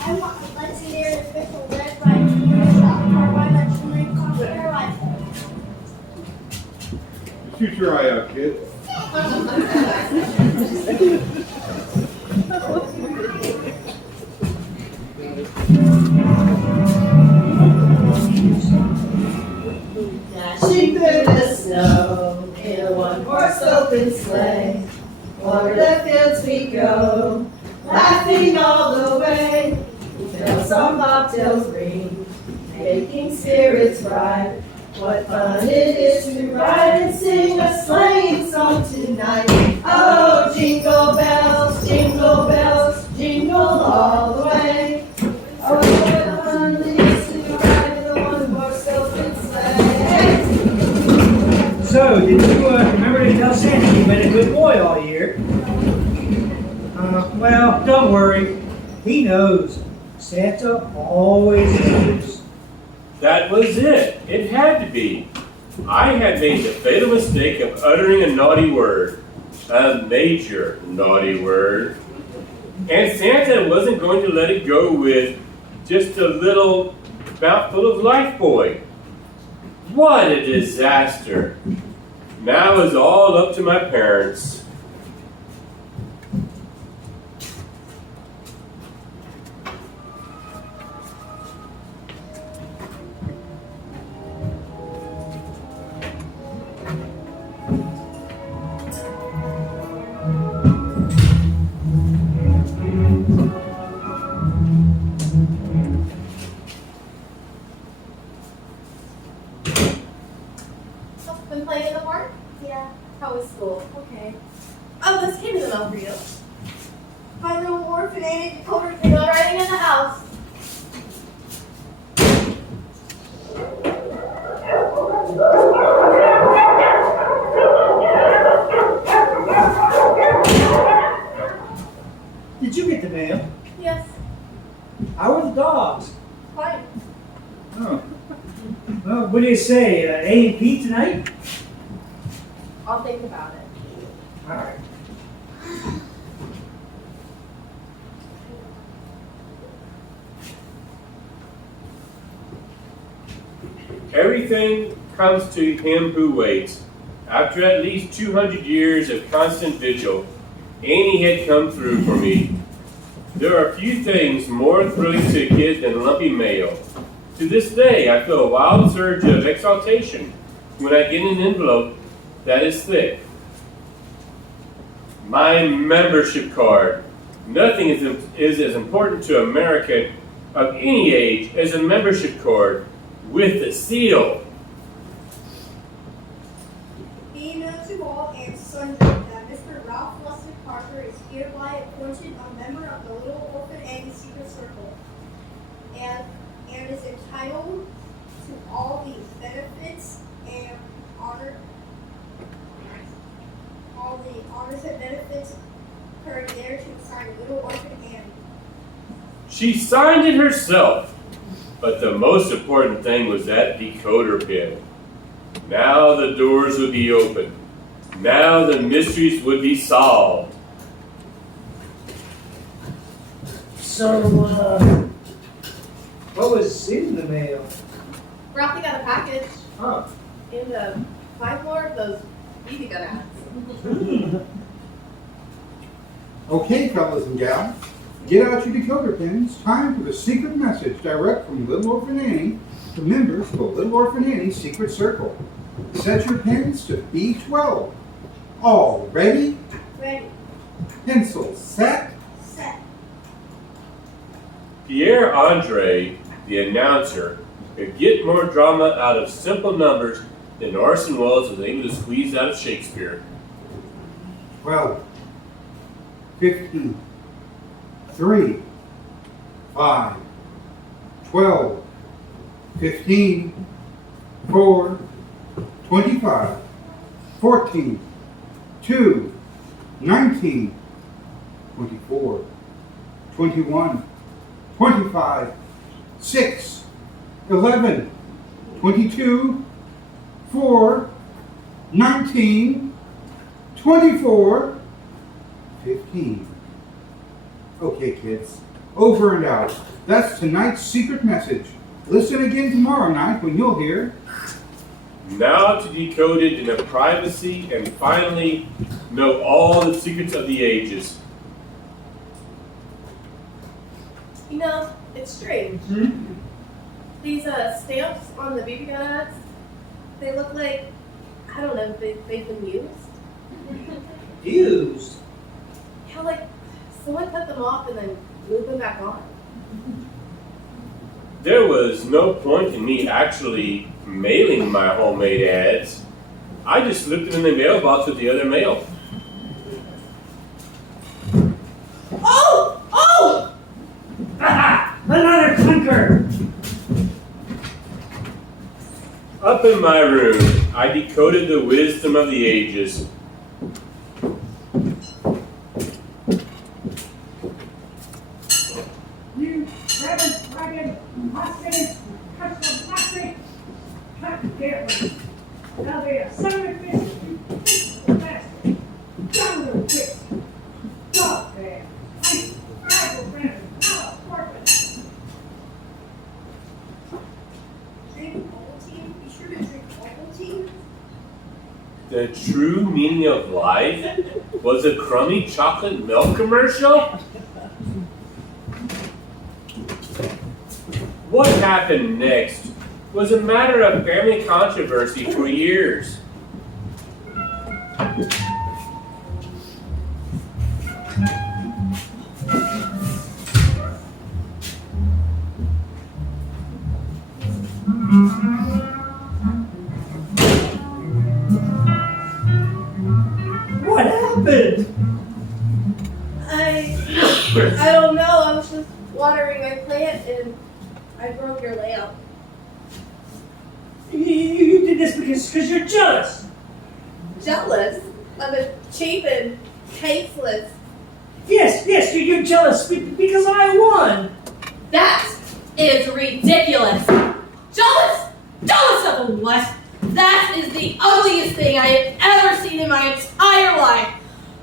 I want a legendary official Red Ryder shot, carbine artillery Kohner air rifle. Shoot your eye out, kid. Dashing through the snow in a one-horse open sleigh. Over the fields we go, laughing all the way. Bells on bobtails ring, making spirits bright. What fun it is to ride and sing a sleighing song tonight. Oh, jingle bells, jingle all the way. Oh, what fun it is to ride in a one-horse open sleigh. So, did you remember to tell Santa you've been a good boy all year? Well, don't worry. He knows. Santa always knows. That was it. It had to be. I had made the fatal mistake of uttering a naughty word. A major naughty word. And Santa wasn't going to let it go with just a little mouthful of life boy. What a disaster. Now it's all up to my parents. Been playing in the park? Yeah. How was school? Okay. Oh, this came in the mail for you. My little orphan Annie Kohner. No writing in the house. Did you get the mail? Yes. How are the dogs? Fine. Oh. Well, what do you say? A&P tonight? I'll think about it. All right. Everything comes to him who waits. After at least 200 years of constant vigil, Annie had come through for me. There are few things more thrilling to a kid than lumpy mail. To this day, I feel a wild surge of exaltation when I get an envelope that is thick. My membership card. Nothing is as important to American of any age as a membership card with a seal. Be known to all and sundry that Mr. Ralph Leslie Parker is hereby appointed a member of the Little Orphan Annie Secret Circle, and is entitled to all the benefits and honors and benefits occurring there to sign Little Orphan Annie. She signed it herself. But the most important thing was that decoder pin. Now the doors would be open. Now the mysteries would be solved. So, what was in the mail? Ralphie got a package Oh. and 5 more of those BB gun ads. Okay, fellas and gals, get out your decoder pins. Time for the secret message direct from Little Orphan Annie to members of the Little Orphan Annie Secret Circle. Set your pins to B12. All ready? Ready, Pencils set. set. Pierre Andre, the announcer, could get more drama out of simple numbers than Orson Welles was able to squeeze out of Shakespeare. 12, 15, 3, 5, 12, 15, 4, 25, 14, 2, 19, 24, 21, 25, 6, 11, 22, 4, 19, 24, 15. Okay, kids, over and out. That's tonight's secret message. Listen again tomorrow night when you'll hear. Now to decode it in the privacy and finally know all the secrets of the ages. You know, it's strange. These stamps on the BB gun ads, they look like, I don't know, they've been used. Used? Yeah, like someone cut them off and then glued them back on. There was no point in me actually mailing my homemade ads. I just slipped them in the mailbox with the other mail. Oh! Oh! Another clunker! Up in my room, I decoded the wisdom of the ages. You rabbit, wagon, hostage, custom plastic, cut carefully. Now they are son of a bitch, you bastard. Down with the bitch. Dog bag. Ice, rifle friend, corporate. Drink Ovaltine. Be sure to drink The true meaning of life was a crummy chocolate milk commercial? What happened next was a matter of family controversy for years. What happened? I don't know. I was just watering my plant and I broke your lamp. You did this because you're jealous. Jealous of a cheap and tasteless. Yes, you're jealous because I won. That is ridiculous. Jealous of what? That is the ugliest thing I have ever seen in my entire life.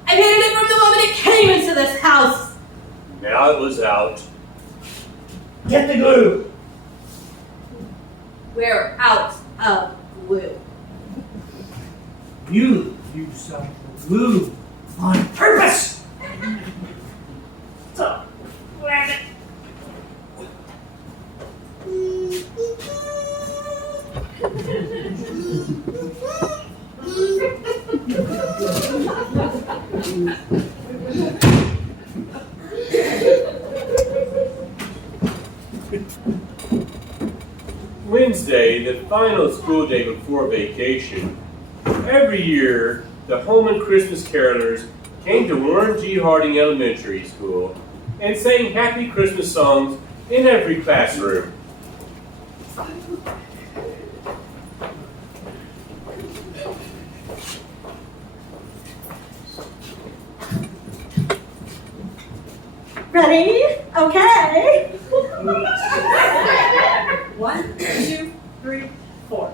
I hated it from the moment it came into this house. Now it was out. Get the glue. We're out of glue. You used some glue on purpose. So, grab it. Wednesday, the final school day before vacation, every year the home and Christmas carolers came to Warren G. Harding Elementary School and sang happy Christmas songs in every classroom. Ready? Okay. 1, 2, 3, 4.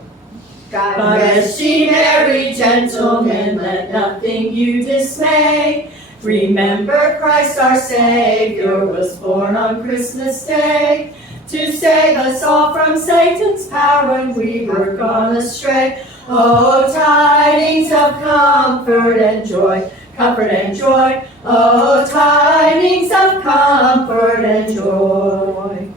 God rest ye merry gentlemen, let nothing you dismay. Remember Christ our Savior was born on Christmas Day to save us all from Satan's power when we were gone astray. Oh, tidings of comfort and joy, comfort and joy. Oh, tidings of comfort and joy.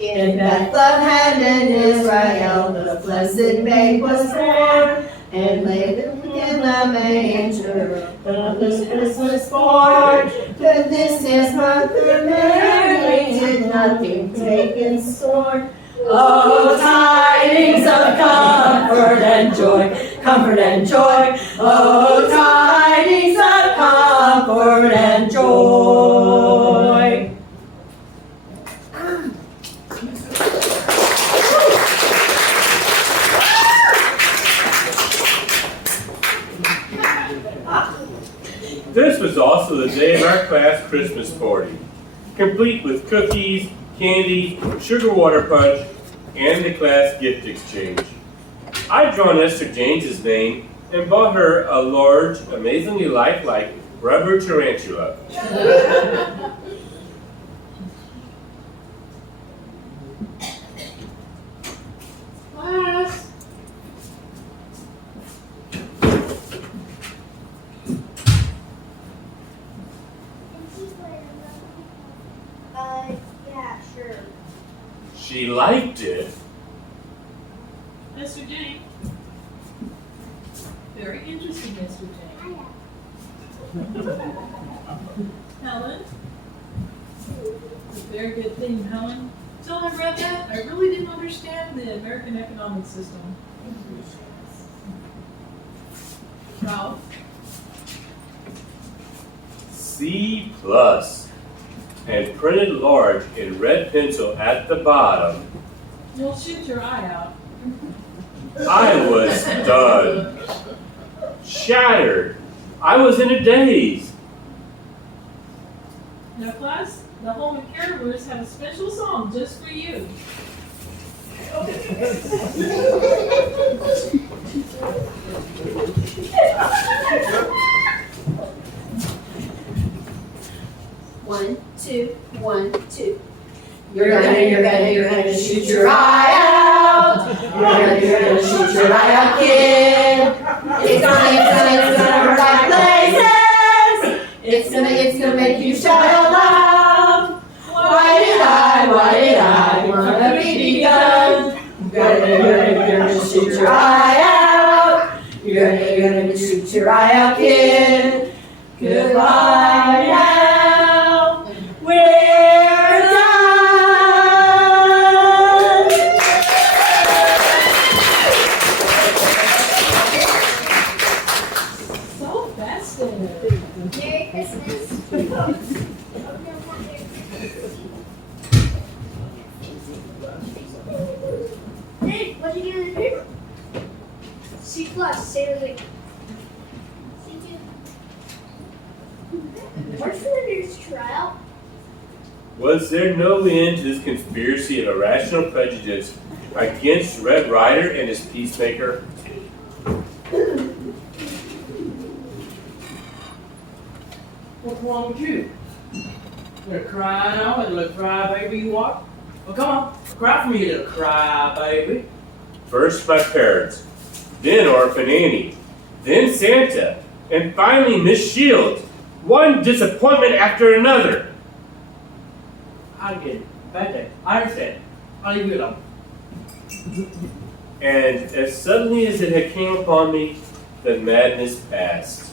In Bethlehem in Israel, the blessed babe was born, and laid in the manger, the Christmas born. But this is Mother Mary, did nothing take in scorn. Oh, tidings of comfort and joy, comfort and joy. Oh, tidings of comfort and joy. This was also the day of our class Christmas party, complete with cookies, candy, sugar water punch, and the class gift exchange. I'd drawn Esther James's name and bought her a large, amazingly lifelike rubber tarantula. Class. Yeah, sure. She liked it. Mr. Jane. Very interesting, Mr. Jane. Helen. Very good thing, Helen. Until I read that, I really didn't understand the American economic system. Ralph. C plus, and printed large in red pencil at the bottom. You'll shoot your eye out. I was stunned, shattered. I was in a daze. Now, class, the home and carolers have a special song just for you. One, two, 1, 2. You're gonna shoot your eye out. You're gonna shoot your eye out, kid. It's gonna hurt like blazes. It's gonna make you shout out loud. Why did I wanna be begun? You're gonna shoot your eye out. You're gonna shoot your eye out, kid. Goodbye now. We're done. So festive. Merry Christmas. Oh, no, not Merry Christmas. Hey, what'd you get in the paper? C+, Sailor Lake. C2. What's for the news trial? Was there no end to this conspiracy of irrational prejudice against Red Ryder and his peacemaker? What's wrong with you? You're crying now, and little cry baby you are? Well, come on, cry for me, little cry baby. First my parents, then Orphan Annie, then Santa, and finally Miss Shields. One disappointment after another. I get it. Bad day. I understand. I'll leave you alone. And as suddenly as it had came upon me, the madness passed.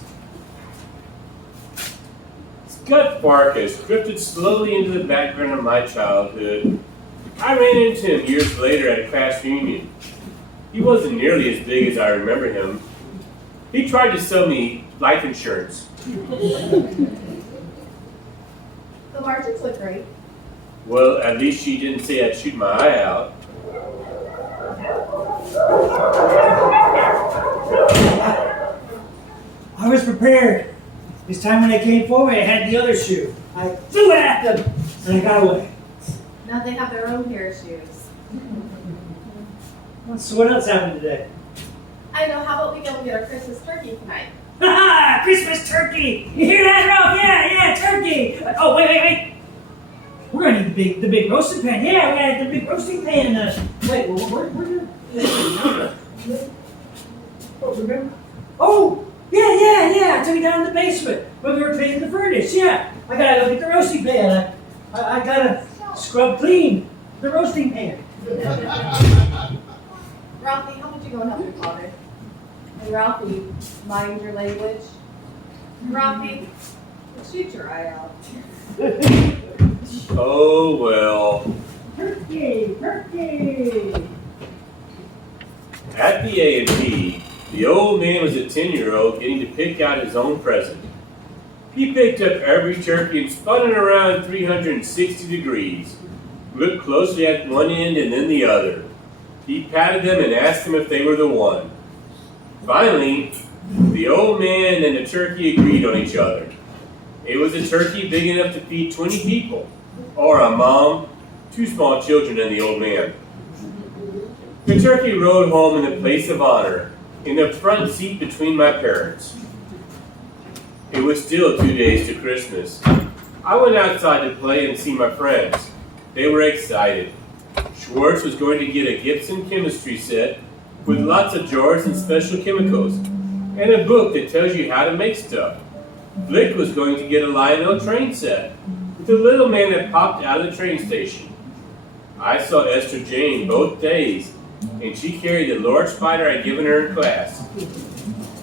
Gut Farkas drifted slowly into the background of my childhood. I ran into him years later at a class reunion. He wasn't nearly as big as I remember him. He tried to sell me life insurance. The margins look great. Well, at least she didn't say I'd shoot my eye out. I was prepared. This time when they came for me, I had the other shoe. I threw it at them, and I got away. Now they have their own pair of shoes. So what else happened today? I know, how about we go and get our Christmas turkey tonight? Ha! Christmas turkey! You hear that, Ralph? Yeah, turkey! Oh, wait. We're gonna need the big roasting pan. Yeah, we got the big roasting pan. Wait, where Oh, remember? Oh, yeah. I took it down in the basement when we were cleaning the furnace. Yeah, I gotta go get the roasting pan. I gotta scrub clean the roasting pan. Ralphie, how about you go and help your father? And Ralphie, mind your language. Ralphie, shoot your eye out. Oh, well. Turkey! At the A&P, the old man was a 10-year-old getting to pick out his own present. He picked up every turkey and spun it around 360 degrees, looked closely at one end and then the other. He patted them and asked them if they were the one. Finally, the old man and the turkey agreed on each other. It was a turkey big enough to feed 20 people, or a mom, 2 small children, and the old man. The turkey rode home in the place of honor, in the front seat between my parents. It was still 2 days to Christmas. I went outside to play and see my friends. They were excited. Schwartz was going to get a Gibson chemistry set with lots of jars and special chemicals, and a book that tells you how to make stuff. Flick was going to get a Lionel train set with the little man that popped out of the train station. I saw Esther Jane both days, and she carried the large spider I'd given her in class.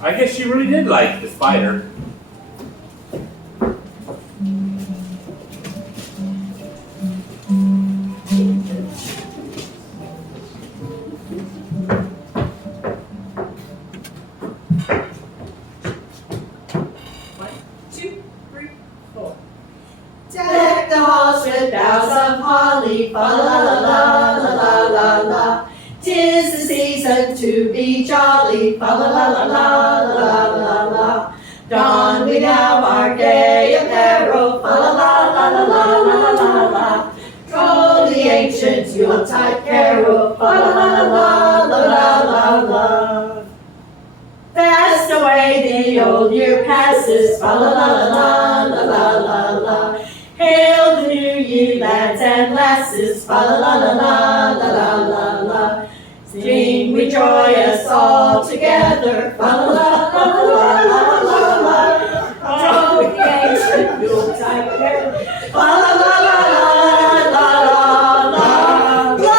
I guess she really did like the spider. Deck the halls with boughs of holly, fa la la la la la la la. 'Tis the season to be jolly, fa la la la la la la la. Don we now our gay apparel, fa la la la la la la la la. Troll the ancient Yuletide carol, fa la la la la la la la. Fast away the old year passes, fa la la la la la la la. Hail the new year, lads and lasses, fa la la la la la la la la. Sing we joyous all together, fa la la good old time there. La la la la la la la la.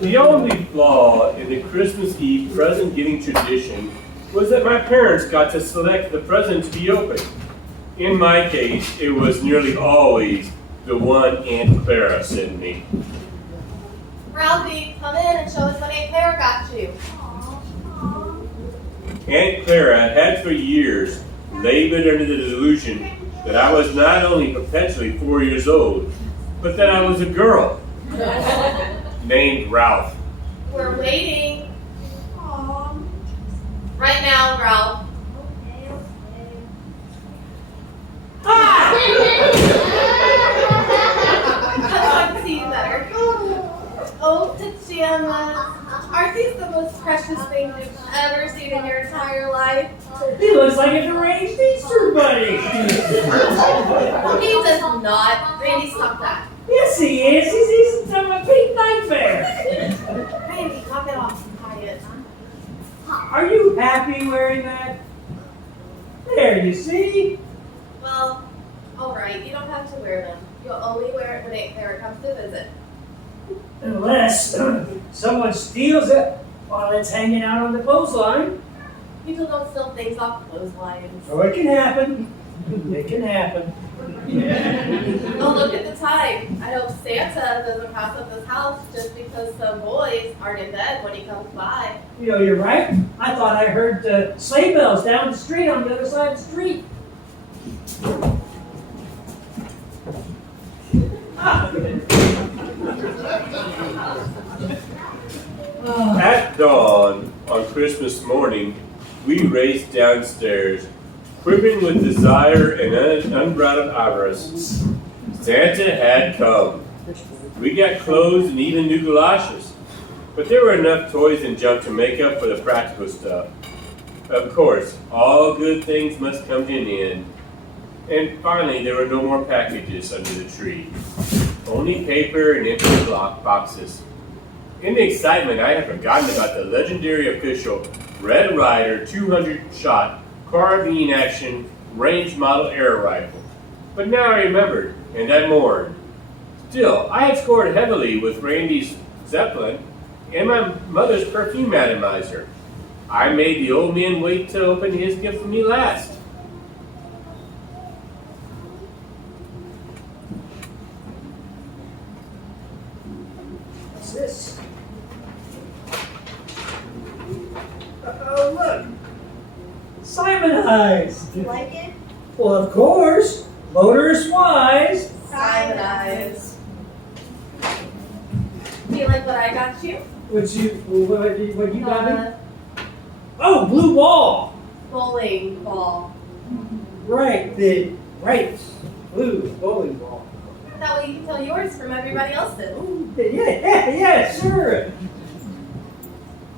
The only flaw in the Christmas Eve present giving tradition was that my parents got to select the present to be opened. In my case, it was nearly always the one Aunt Clara sent me. Ralphie, come in and show us what Aunt Clara got you. Aunt Clara had for years labored under the delusion that I was not only perpetually 4 years old, but that I was a girl named Ralph. We're waiting. Right now, Ralph. I can see you better. Oh, pajamas. Aren't these the most precious things you've ever seen in your entire life? He looks like a deranged Easter bunny. He does not. Randy, stop that. Yes, he is. He's some a pink nightmare. Randy, knock it off. Quiet. Are you happy wearing that? There, you see? Well, alright, you don't have to wear them. You'll only wear it when Aunt Clara comes to visit. Unless someone steals it while it's hanging out on the clothesline. People don't steal things off clotheslines. Oh, it can happen. It can happen. Oh, look at the time. I hope Santa doesn't pass up this house just because some boys aren't in bed when he comes by. You know, you're right. I thought I heard sleigh bells down the street on the other side of the street. At dawn on Christmas morning, we raced downstairs, quivering with desire and unbridled avarice. Santa had come. We got clothes and even new galoshes, but there were enough toys and junk to make up for the practical stuff. Of course, all good things must come to an end. And finally, there were no more packages under the tree. Only paper and empty boxes. In the excitement, I had forgotten about the legendary official Red Ryder 200-shot carbine action range model air rifle. But now I remembered, and I mourned. Still, I had scored heavily with Randy's Zeppelin and my mother's perfume atomizer. I made the old man wait to open his gift for me last. What's this? Oh, look. Simon Eyes. You like it? Well, of course. Motorist wise. Simon Eyes. Do you like what I got you? What you got me? Oh, blue ball. Bowling ball. Right, blue bowling ball. That way you can tell yours from everybody else's. Yeah, sure.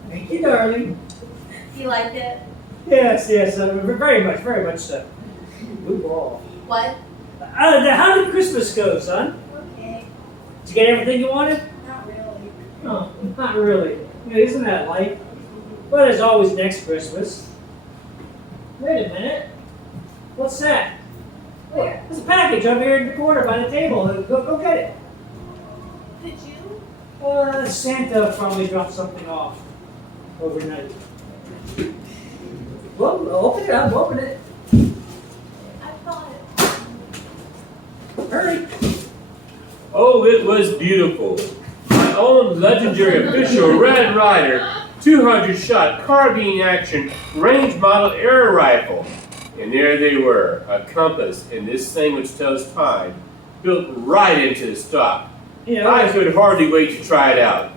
Thank you, darling. Do you like it? Yes, very much so. Blue ball. What? How did Christmas go, son? Okay. Did you get everything you wanted? Not really. No, not really. Isn't that light? But as always, next Christmas. Wait a minute. What's that? Where? There's a package over here in the corner by the table. Go get it. Did you? Santa probably dropped something off overnight. Well, open it up, open it. I thought it. Hurry. Oh, it was beautiful. My own legendary official Red Ryder 200-shot carbine action range model air rifle. And there they were, a compass and this thing which tells time, built right into the stock. You know, I could hardly wait to try it out.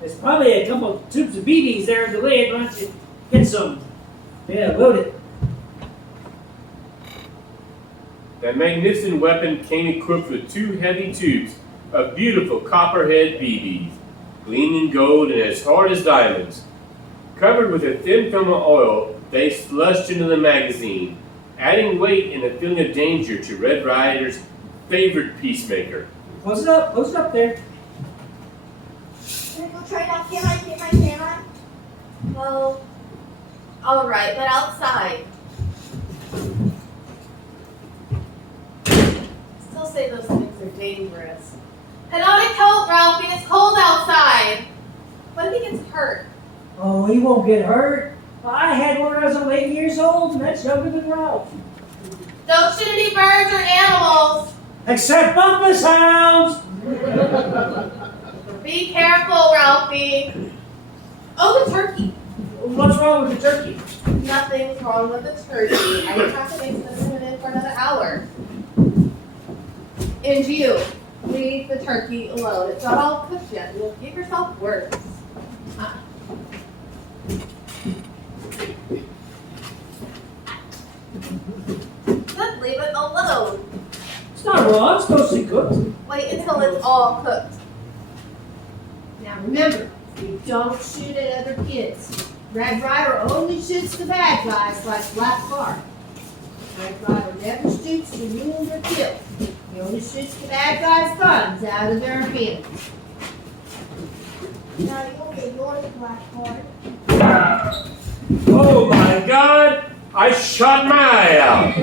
there's probably a couple of tubes of BBs there in the lid. Why don't you get some? Yeah, load it. That magnificent weapon came equipped with 2 heavy tubes of beautiful copperhead BBs, gleaming gold and as hard as diamonds. Covered with a thin film of oil, they flushed into the magazine, adding weight and a feeling of danger to Red Ryder's favorite peacemaker. Close it up there. Can I go try it out? Can I? Well, all right, but outside. Still say those things are dangerous. Put on a coat, Ralphie. It's cold outside. What if he gets hurt? Oh, he won't get hurt. I had one when I was 8 years old, and that's younger than Ralph. Don't shoot any birds or animals. Except bumpus hounds. Be careful, Ralphie. Oh, the turkey. What's wrong with the turkey? Nothing's wrong with the turkey. I just have to make Smithville in for another hour. And you, leave the turkey alone. It's not all cooked yet. You'll give yourself worse. Just leave it alone. It's not raw. It's mostly cooked. Wait until it's all cooked. Now remember, you don't shoot at other kids. Red Ryder only shoots the bad guys like Black Clark. Red Ryder never shoots to wound or kill. He only shoots the bad guys' guns out of their hands. Now you won't get yours, Black Card. Oh my God! I shot my eye out.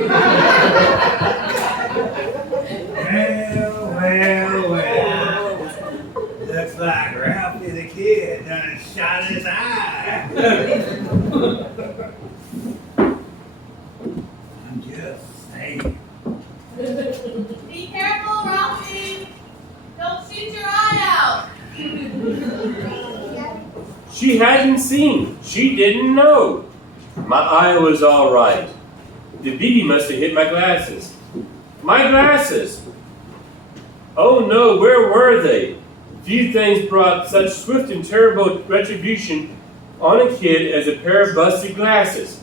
Well. Looks like Ralphie the kid done shot his eye. I'm just saying. Be careful, Ralphie. Don't shoot your eye out. She hadn't seen. She didn't know. My eye was all right. The BB must have hit my glasses. My glasses! Oh no, where were they? Few things brought such swift and terrible retribution on a kid as a pair of busted glasses.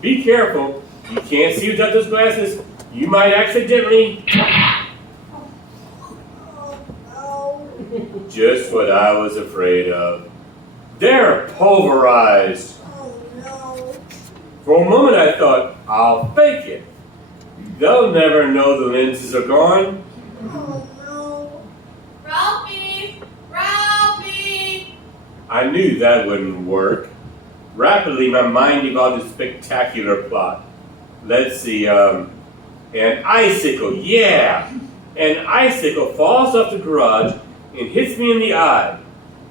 Be careful. You can't see without those glasses. You might accidentally... Just what I was afraid of. They're pulverized. Oh no. For a moment I thought, I'll fake it. They'll never know the lenses are gone. Oh no. Ralphie! Ralphie! I knew that wouldn't work. Rapidly, my mind evolved a spectacular plot. Let's see, an icicle, yeah! An icicle falls off the garage and hits me in the eye.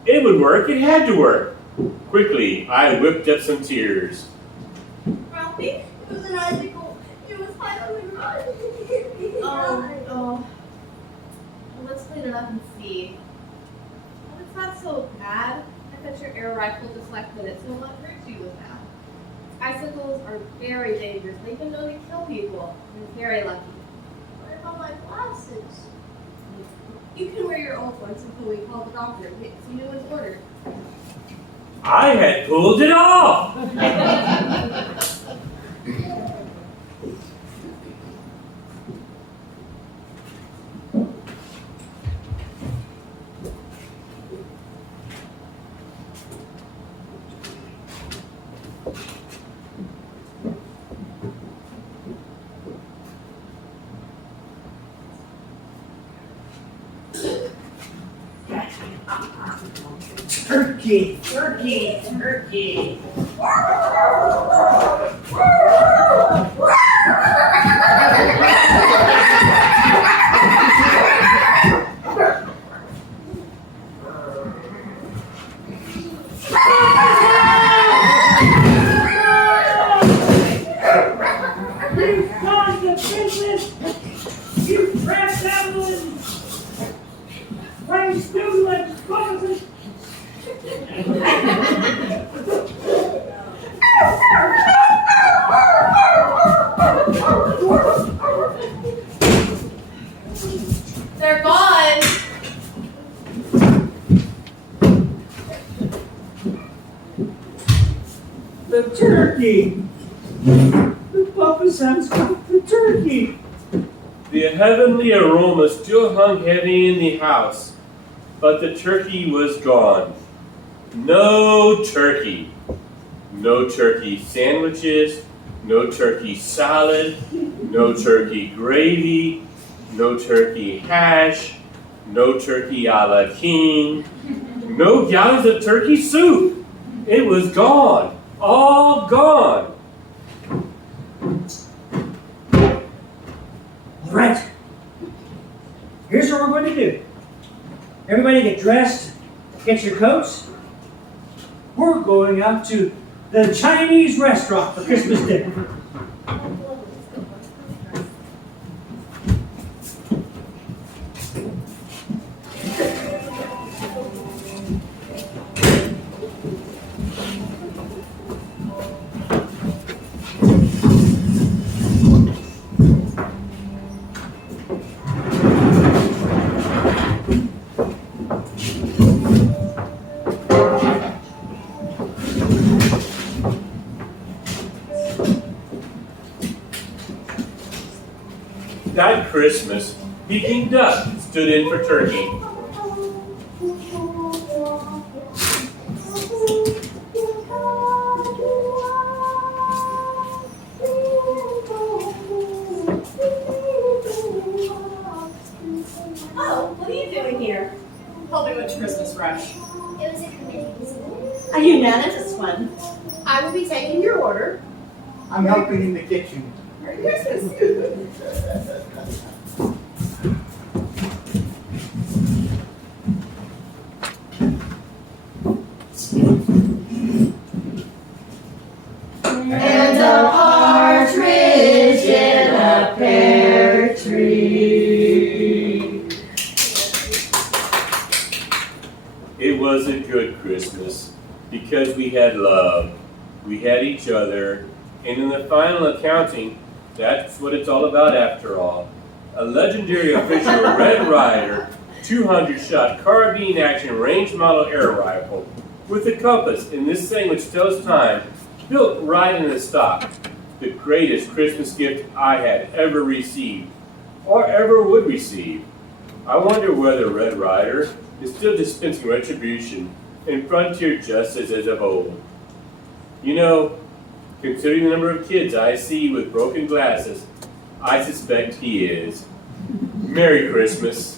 It would work, it had to work. Quickly, I whipped up some tears. Ralphie? It was an icicle. It was high on the garage. Oh. Well, let's clean it up and see. Well, it's not so bad. I bet your air rifle deflected it, so what hurt you with that? Icicles are very dangerous. They even know they kill people. You're very lucky. What about my glasses? You can wear your old ones until we call the doctor and get some new ones ordered. I had pulled it off! Turkey, turkey, turkey. You've gone to business. You trapped Evelyn. Praise Douglas, Robinson. They're gone. The turkey. The Papa Sam's got the turkey. The heavenly aroma still hung heavy in the house, but the turkey was gone. No turkey. No turkey sandwiches, no turkey salad, no turkey gravy, no turkey hash, No turkey a la king. No gallons of turkey soup. It was gone. All gone. All right. Here's what we're going to do. Everybody get dressed, get your coats. We're going out to the Chinese restaurant for Christmas dinner. That Christmas, Peking Duck stood in for turkey. Oh, what are you doing here? Helping with the Christmas rush. It was a committee meeting. A unanimous one. I will be taking your order. I'm helping in the kitchen. Merry Christmas. And a partridge in a pear tree. It was a good Christmas because we had love, we had each other, and in the final accounting, that's what it's all about after all. A legendary official Red Ryder 200-shot carbine action range model air rifle with a compass in this thing which tells time, built right in the stock. The greatest Christmas gift I had ever received, or ever would receive. I wonder whether Red Ryder is still dispensing retribution and frontier justice as of old. You know, considering the number of kids I see with broken glasses, I suspect he is. Merry Christmas.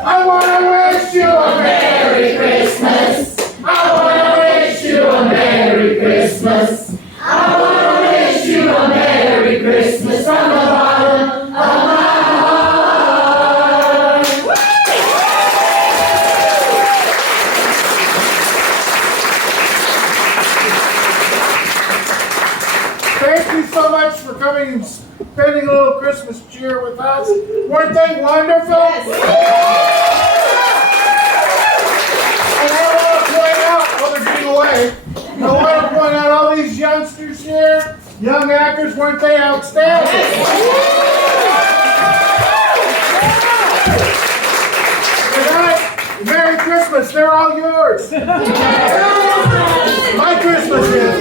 I want to wish you a Merry Christmas. I want to wish you a Merry Christmas. I want to wish you a Merry Christmas from the bottom of my heart. Thank you so much for coming and spending a little Christmas cheer with us. Weren't they wonderful? And I want to point out, well, they're getting away. I want to point out all these youngsters here, young actors, weren't they outstanding? Good night. Merry Christmas. They're all yours. My Christmas is.